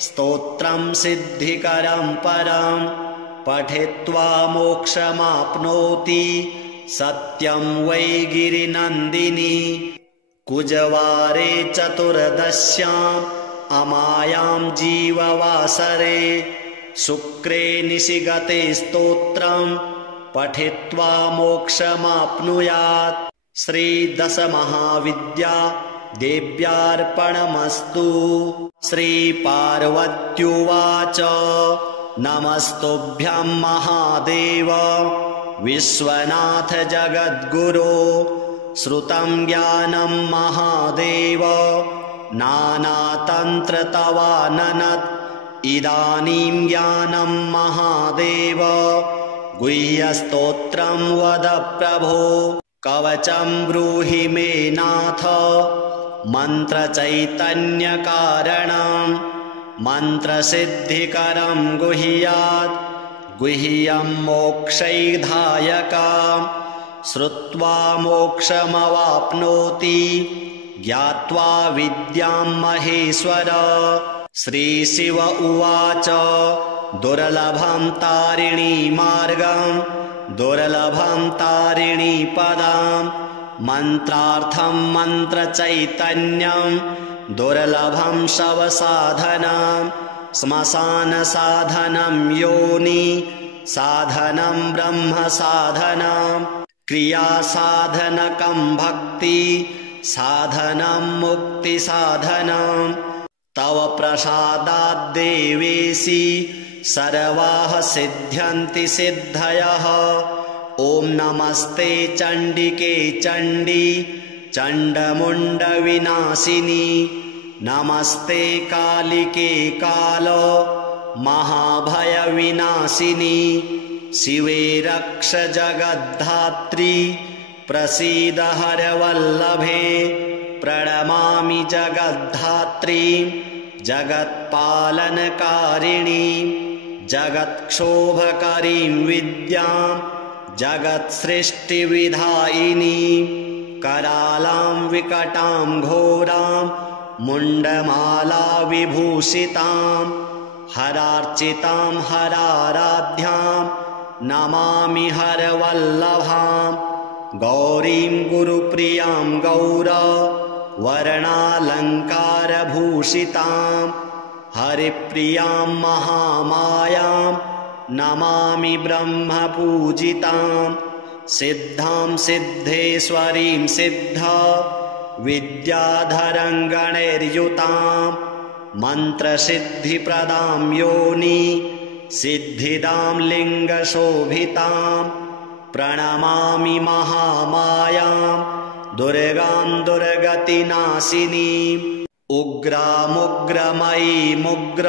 स्तोत्रं सिद्धिकरं परं पठित्वा मोक्षमाप्नोति सत्यं वै गिरिनन्दिनी कुजवारे चतुर्दश्याम् अमायां जीववासरे शुक्रे निशिगते स्तोत्रं पठित्वा मोक्षमाप्नुयात् श्रीदशमहाविद्या देव्यार्पणमस्तु। श्रीपार्वत्युवाच नमस्तुभ्यं महादेव विश्वनाथ जगद्गुरो। श्रुतं ज्ञानं महादेव नानातन्त्र तवाननत्। इदानीं ज्ञानं महादेव गुह्यस्तोत्रं वद प्रभो। कवचं ब्रूहि मे नाथ मन्त्रचैतन्यकारणं। मन्त्रसिद्धिकरं गुह्यात् गुह्यं मोक्षैधायकम्। श्रुत्वा मोक्षमवाप्नोति ज्ञात्वा विद्यां महेश्वर। श्रीशिव उवाच दुर्लभं तारिणी मार्गं दुर्लभं तारिणी पदं। मन्त्रार्थं मन्त्रचैतन्यं दुर्लभं शवसाधनं। श्मशानसाधनं योनि साधनं ब्रह्मसाधनं। क्रियासाधनकं भक्ति साधनं मुक्तिसाधनं। तव प्रसादात् देवेशि सर्वाः सिद्ध्यन्ति सिद्धयः। ॐ नमस्ते चण्डिके चण्डी चण्डमुण्डविनाशिनी। नमस्ते कालिके काल महाभयविनाशिनी। शिवे रक्ष जगद्धात्री प्रसीद हरवल्लभे। प्रणमामि जगद्धात्री जगत्पालनकारिणी। जगत्क्षोभकरीं विद्यां जगत्सृष्टिविधायिनी। करालां विकटां घोरां मुण्डमाला विभूषितां। हरार्चितां हराराध्यां नमामि हरवल्लभां। गौरीं गुरुप्रियां गौर वर्णालङ्कारभूषितां। हरिप्रियां महामायां नमामि ब्रह्मपूजितां। सिद्धां सिद्धेश्वरीं सिद्धा विद्याधरं गणैर्युतां। मन्त्रसिद्धिप्रदां योनि सिद्धिदां लिङ्गशोभितां। प्रणमामि महामायां दुर्गां दुर्गतिनाशिनीम्। उग्रामुग्रमयीमुग्र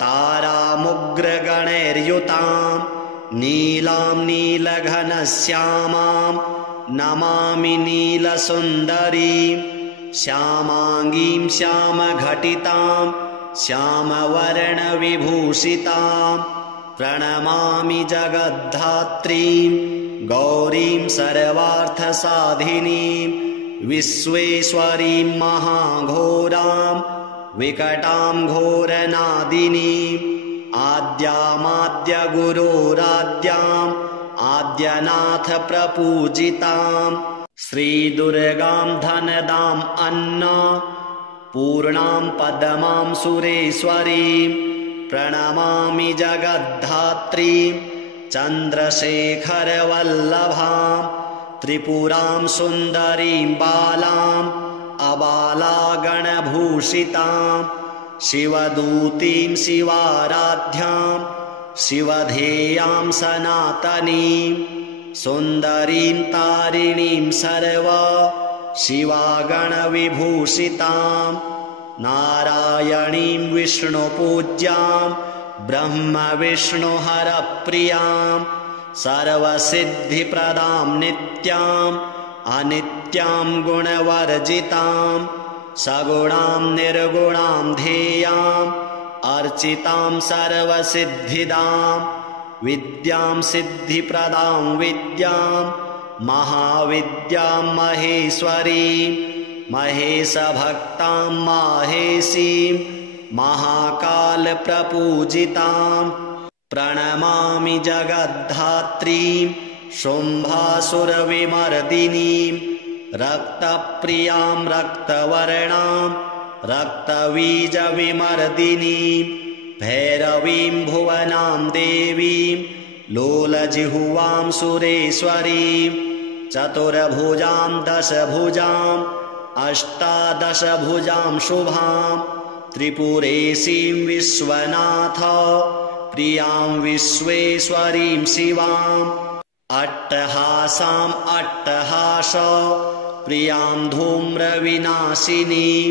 तारामुग्रगणैर्युतां। नीलां नीलघनश्यामां नमामि नीलसुन्दरीं। श्यामाङ्गीं श्यामघटितां श्यामवर्णविभूषितां। प्रणमामि जगद्धात्रीं गौरीं सर्वार्थसाधिनीं। विश्वेश्वरीं महाघोरां विकटां घोरनादिनीम्। आद्यामाद्यगुरोराद्याम् आद्यनाथ प्रपूजितां। श्रीदुर्गां धनदां अन्ना पूर्णां पद्मां सुरेश्वरीं। प्रणमामि जगद्धात्रीं चन्द्रशेखरवल्लभां। त्रिपुरां सुन्दरीं बालां अबालागणभूषितां। शिवदूतीं शिवाराध्यां शिवधेयां सनातनीं। सुन्दरीं तारिणीं सर्वा शिवागणविभूषितां। नारायणीं विष्णुपूज्यां ब्रह्मविष्णुहरप्रियां। सर्वसिद्धिप्रदां नित्यां अनित्यां गुणवर्जितां। सगुणां निर्गुणां ध्येयां अर्चितां सर्वसिद्धिदां। विद्यां सिद्धिप्रदां विद्यां महाविद्यां महेश्वरीं। महेशभक्तां माहेशीं महाकालप्रपूजितां। प्रणमामि जगद्धात्रीं शुम्भासुरविमर्दिनीं। रक्तप्रियां रक्तवर्णां रक्तबीजविमर्दिनीं। भैरवीं भुवनां देवीं लोलजिह्वां सुरेश्वरीं। चतुर्भुजां दशभुजाम् अष्टादशभुजां शुभां त्रिपुरेशीं विश्वनाथ प्रियां विश्वेश्वरीं शिवाम् अट्टहासाम् अट्टहास प्रियां धूम्रविनाशिनीं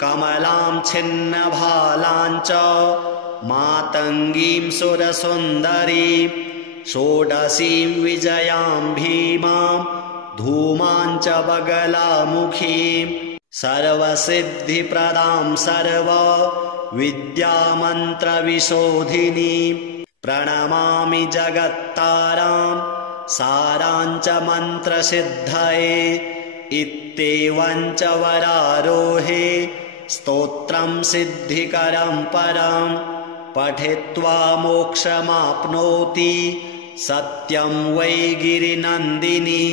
कमलां छिन्नभालां च मातङ्गीं सुरसुन्दरीं षोडशीं विजयां भीमां धूमां च बगलामुखीं सर्वसिद्धिप्रदां सर्वविद्यामन्त्रविशोधिनीं प्रणमामि जगत्तारां सारां च मन्त्रसिद्धये इत्येवं च वरारोहे स्तोत्रं सिद्धिकरं परं पठित्वा मोक्षमाप्नोति सत्यं वै गिरिनन्दिनी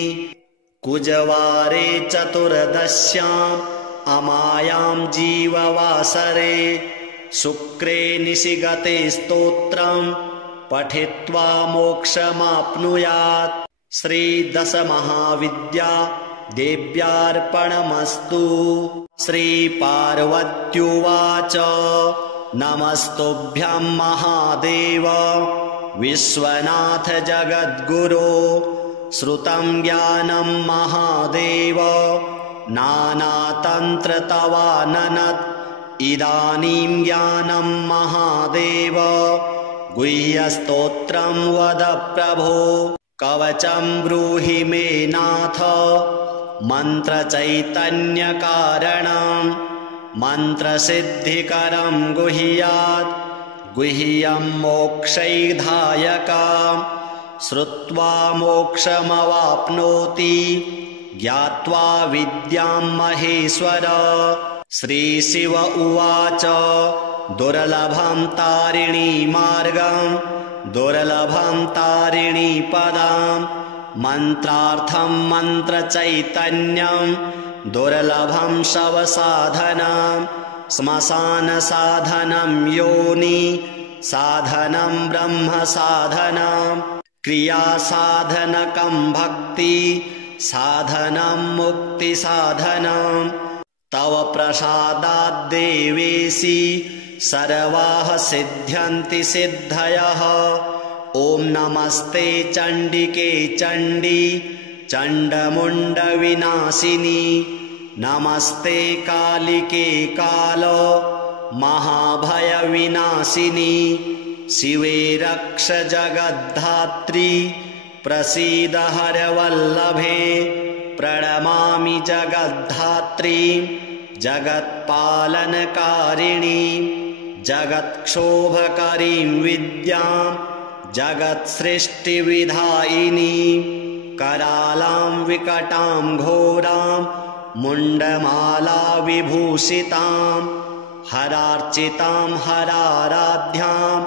कुजवारे चतुर्दश्याम् अमायां जीववासरे शुक्रे निशिगते स्तोत्रं पठित्वा मोक्षमाप्नुयात्। श्रीदशमहाविद्या देव्यार्पणमस्तु। श्रीपार्वत्युवाच नमस्तुभ्यं महादेव विश्वनाथ जगद्गुरो श्रुतं ज्ञानं महादेव नानातन्त्रतवाननत् इदानीं ज्ञानं महादेव गुह्यस्तोत्रं वद प्रभो कवचं ब्रूहि मे नाथ मन्त्रचैतन्यकारणं मन्त्रसिद्धिकरं गुह्यात् गुह्यं मोक्षैधायकं श्रुत्वा मोक्षमवाप्नोति ज्ञात्वा विद्यां महेश्वर। श्रीशिव उवाच दुर्लभं तारिणी मार्गं दुर्लभं तारिणी पदं मन्त्रार्थं मन्त्रचैतन्यं दुर्लभं शवसाधनं श्मशानसाधनं योनि साधनं ब्रह्मसाधनं क्रियासाधनकं भक्ति साधनं मुक्तिसाधनं तव प्रसादात् देवेशि सर्वाः सिद्ध्यन्ति सिद्धयः। ॐ नमस्ते चण्डिके चण्डी चण्डमुण्डविनाशिनी नमस्ते कालिके काल महाभयविनाशिनी शिवे रक्ष जगद्धात्री प्रसीद हरवल्लभे प्रणमामि जगद्धात्रीं जगत्पालनकारिणीं जगत्क्षोभकरीं विद्यां जगत्सृष्टिविधायिनीं करालां विकटां घोरां मुण्डमाला विभूषितां हरार्चितां हराराध्यां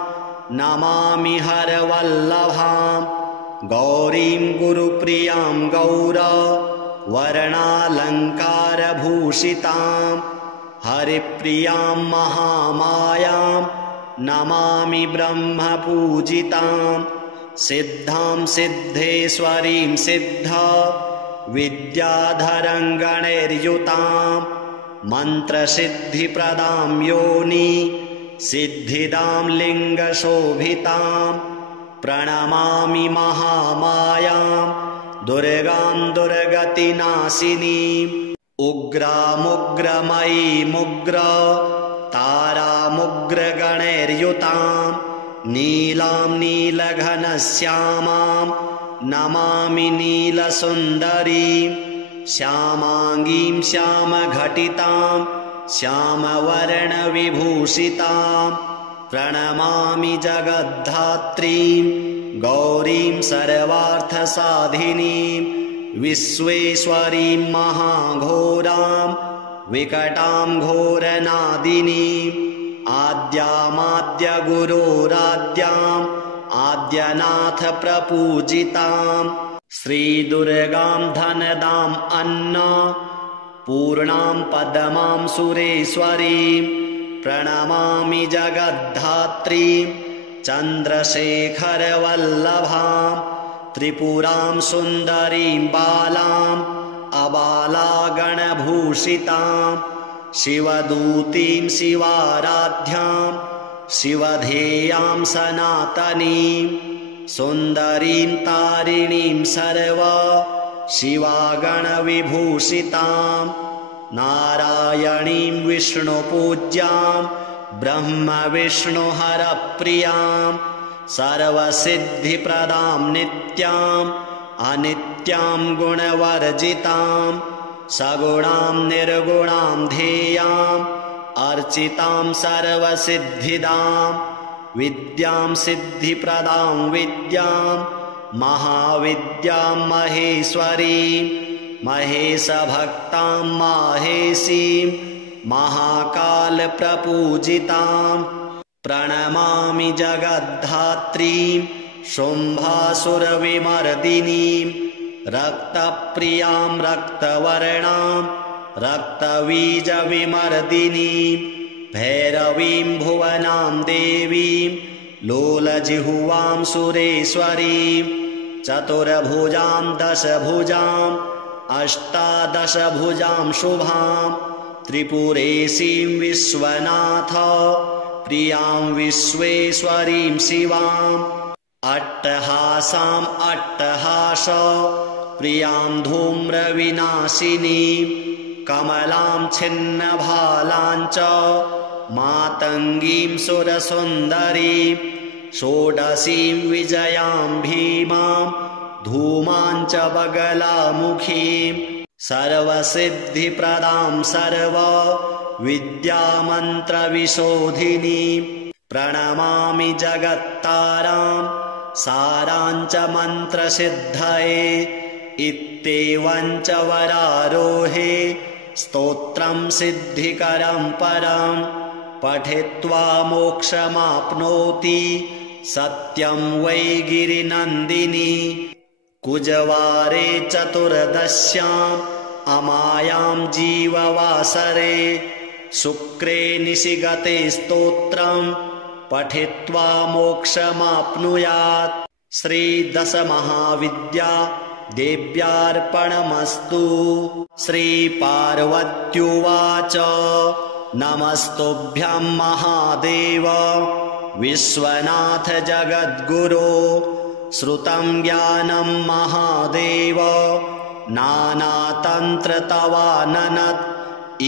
नमामि हरवल्लभां गौरीं गुरुप्रियां गौर वर्णालङ्कारभूषितां हरिप्रियां महामायां नमामि ब्रह्मपूजितां सिद्धां सिद्धेश्वरीं सिद्धा विद्याधरं गणैर्युतां मन्त्रसिद्धिप्रदां योनि सिद्धिदां लिङ्गशोभितां प्रणमामि महामायां दुर्गां दुर्गतिनाशिनीम् उग्रामुग्रमयीमुग्र तारामुग्रगणैर्युतां नीलां नीलघनश्यामां नमामि नीलसुन्दरीं श्यामाङ्गीं श्यामघटितां श्यामवर्णविभूषितां प्रणमामि जगद्धात्रीं गौरीं सर्वार्थसाधिनीं विश्वेश्वरीं महाघोरां विकटां घोरनादिनीं आद्यामाद्यगुरोराद्यां आद्यनाथ प्रपूजितां श्रीदुर्गां धनदां अन्ना पूर्णां पद्मां सुरेश्वरीं प्रणमामि जगद्धात्रीं चन्द्रशेखरवल्लभां त्रिपुरां सुन्दरीं बालाम् अबालागणभूषितां शिवदूतीं शिवाराध्यां शिवधेयां सनातनीं सुन्दरीं तारिणीं सर्वा शिवागणविभूषितां नारायणीं विष्णुपूज्यां ब्रह्मविष्णुहरप्रियां सर्वसिद्धिप्रदां नित्याम् अनित्यां गुणवर्जितां सगुणां निर्गुणां ध्येयाम् अर्चितां सर्वसिद्धिदां विद्यां सिद्धिप्रदां विद्यां महाविद्यां महेश्वरीं महेशभक्तां माहेशीं महाकालप्रपूजितां प्रणमामि जगद्धात्रीं शुम्भासुरविमर्दिनीं रक्तप्रियां रक्तवर्णां रक्तबीजविमर्दिनीं भैरवीं भुवनां देवीं लोलजिह्वां सुरेश्वरीं चतुर्भुजां दशभुजाम् अष्टादशभुजां शुभां त्रिपुरेशीं विश्वनाथ प्रियां विश्वेश्वरीं शिवाम् अट्टहासाम् अट्टहास प्रियां धूम्रविनाशिनीं कमलां छिन्नभालां च मातङ्गीं सुरसुन्दरीं षोडशीं विजयां भीमां धूमां च बगलामुखीं सर्वसिद्धिप्रदां सर्वविद्यामन्त्रविशोधिनीं प्रणमामि जगत्तारां सारां च मन्त्रसिद्धये इत्येवं च वरारोहे स्तोत्रं सिद्धिकरं परं पठित्वा मोक्षमाप्नोति सत्यं वै गिरिनन्दिनी कुजवारे चतुर्दश्याम् अमायां जीववासरे शुक्रे निशिगते स्तोत्रं पठित्वा मोक्षमाप्नुयात्। श्रीदशमहाविद्या देव्यार्पणमस्तु। श्रीपार्वत्युवाच नमस्तुभ्यं महादेव विश्वनाथ जगद्गुरो श्रुतं ज्ञानं महादेव नानातन्त्रतवाननत्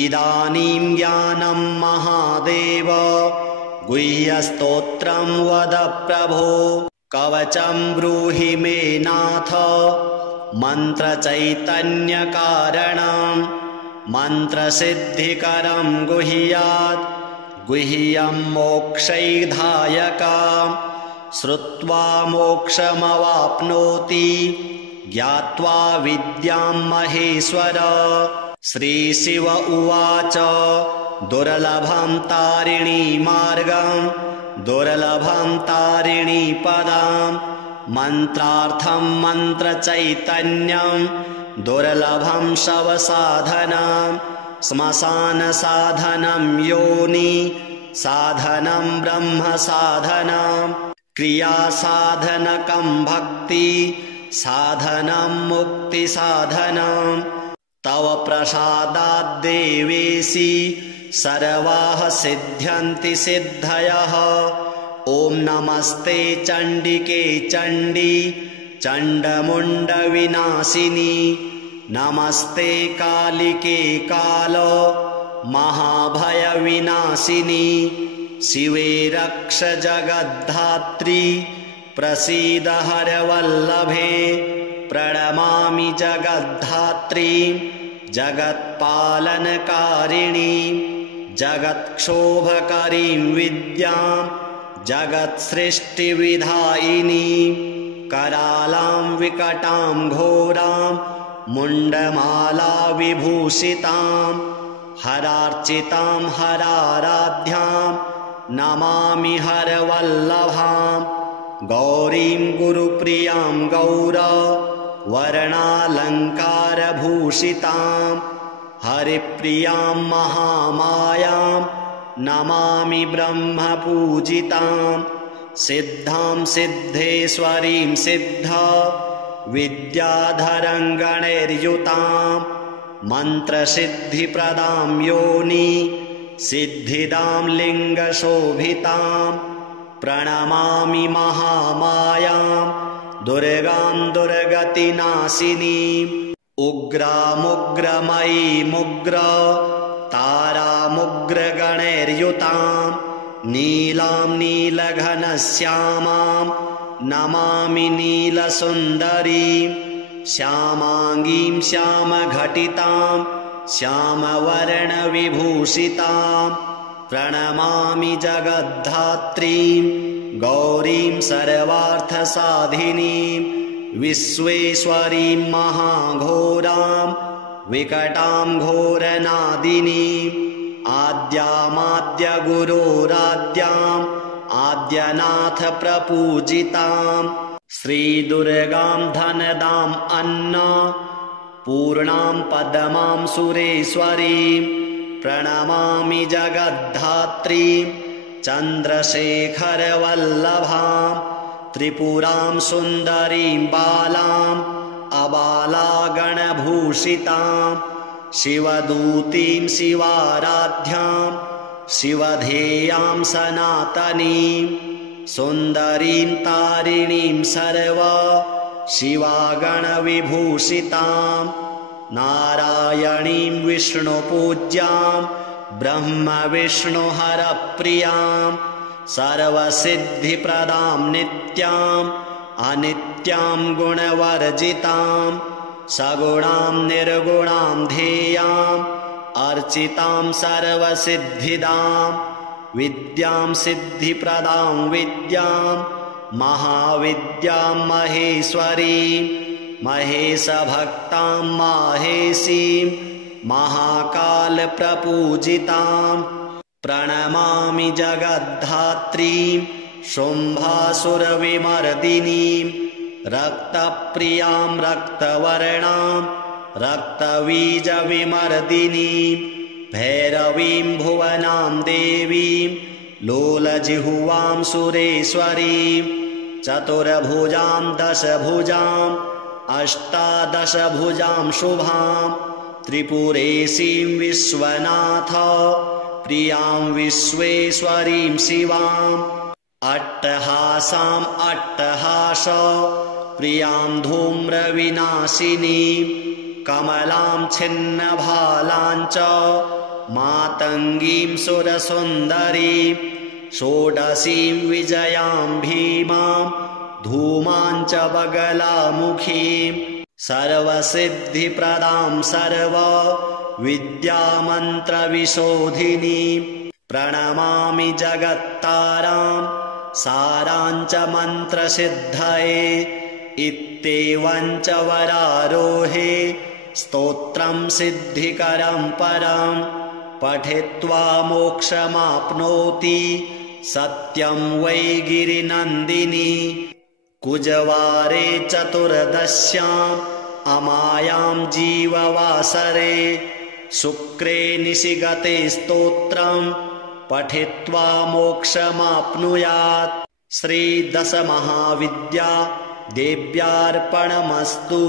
इदानीं ज्ञानं महादेव गुह्यस्तोत्रं वद प्रभो कवचं ब्रूहि मे नाथ मन्त्रचैतन्यकारणं मन्त्रसिद्धिकरं गुह्यात् गुह्यं मोक्षैधायकं श्रुत्वा मोक्षमवाप्नोति ज्ञात्वा विद्यां महेश्वर। श्रीशिव उवाच दुर्लभं तारिणी मार्गं दुर्लभं तारिणी पदं मन्त्रार्थं मन्त्रचैतन्यं दुर्लभं शवसाधनं श्मशानसाधनं योनि साधनं ब्रह्मसाधनं क्रियासाधनकं भक्ति साधनं मुक्तिसाधनं तव प्रसादात् देवेशि सर्वाः सिद्ध्यन्ति सिद्धयः। ॐ नमस्ते चण्डिके चण्डी चण्डमुण्डविनाशिनी नमस्ते कालिके काल महाभयविनाशिनी शिवे रक्ष जगद्धात्री प्रसीद हरवल्लभे प्रणमामि जगद्धात्रीं जगत्पालनकारिणीं जगत्क्षोभकरीं विद्यां जगत्सृष्टिविधायिनीं करालां विकटां घोरां मुण्डमाला विभूषितां हरार्चितां हराराध्यां नमामि हरवल्लभां गौरीं गुरुप्रियां गौरा वर्णालङ्कारभूषितां हरिप्रियां महामायां नमामि ब्रह्मपूजितां सिद्धां सिद्धेश्वरीं सिद्धा विद्याधरं गणैर्युतां मन्त्रसिद्धिप्रदां योनि सिद्धिदां लिङ्गशोभितां प्रणमामि महामायां दुर्गां दुर्गतिनाशिनीम् उग्रामुग्रमयीमुग्र तारामुग्रगणैर्युतां नीलां नीलघनश्यामां नमामि नीलसुन्दरीं श्यामाङ्गीं श्यामघटितां श्यामवर्णविभूषितां प्रणमामि जगद्धात्रीं गौरीं सर्वार्थसाधिनीं विश्वेश्वरीं महाघोरां विकटां घोरनादिनीं आद्यामाद्यगुरोराद्याम् आद्यनाथ प्रपूजितां श्रीदुर्गां धनदां अन्ना पूर्णां पद्मां सुरेश्वरीं प्रणमामि जगद्धात्रीं चन्द्रशेखरवल्लभां त्रिपुरां सुन्दरीं बालां अबालागणभूषितां शिवदूतीं शिवाराध्यां शिवधेयां सनातनीं सुन्दरीं तारिणीं सर्वा शिवागणविभूषितां नारायणीं विष्णुपूज्यां ब्रह्मविष्णुहरप्रियां सर्वसिद्धिप्रदां नित्याम् अनित्यां गुणवर्जितां सगुणां निर्गुणां ध्येयाम् अर्चितां सर्वसिद्धिदां विद्यां सिद्धिप्रदां विद्यां महाविद्यां महेश्वरीं महेशभक्तां माहेशीं महाकालप्रपूजितां प्रणमामि जगद्धात्रीं शुम्भासुरविमर्दिनीं रक्तप्रियां रक्तवर्णां रक्तबीजविमर्दिनीं भैरवीं भुवनां देवीं लोलजिह्वां सुरेश्वरीं चतुर्भुजां दशभुजां अष्टादशभुजां शुभां त्रिपुरेशीं विश्वनाथ प्रियां विश्वेश्वरीं शिवाम् अट्टहासाम् अट्टहास प्रियां धूम्रविनाशिनीं कमलां छिन्नभालां च मातङ्गीं सुरसुन्दरीं षोडशीं विजयां भीमां धूमां च बगलामुखीं सर्वसिद्धिप्रदां सर्वविद्यामन्त्रविशोधिनीं प्रणमामि जगत्तारां सारां च मन्त्रसिद्धये इत्येवं च वरारोहे स्तोत्रं सिद्धिकरं परं पठित्वा मोक्षमाप्नोति सत्यं वै गिरिनन्दिनी कुजवारे चतुर्दश्याम् अमायां जीववासरे शुक्रे निशिगते स्तोत्रं पठित्वा मोक्षमाप्नुयात्। श्रीदशमहाविद्या देव्यार्पणमस्तु।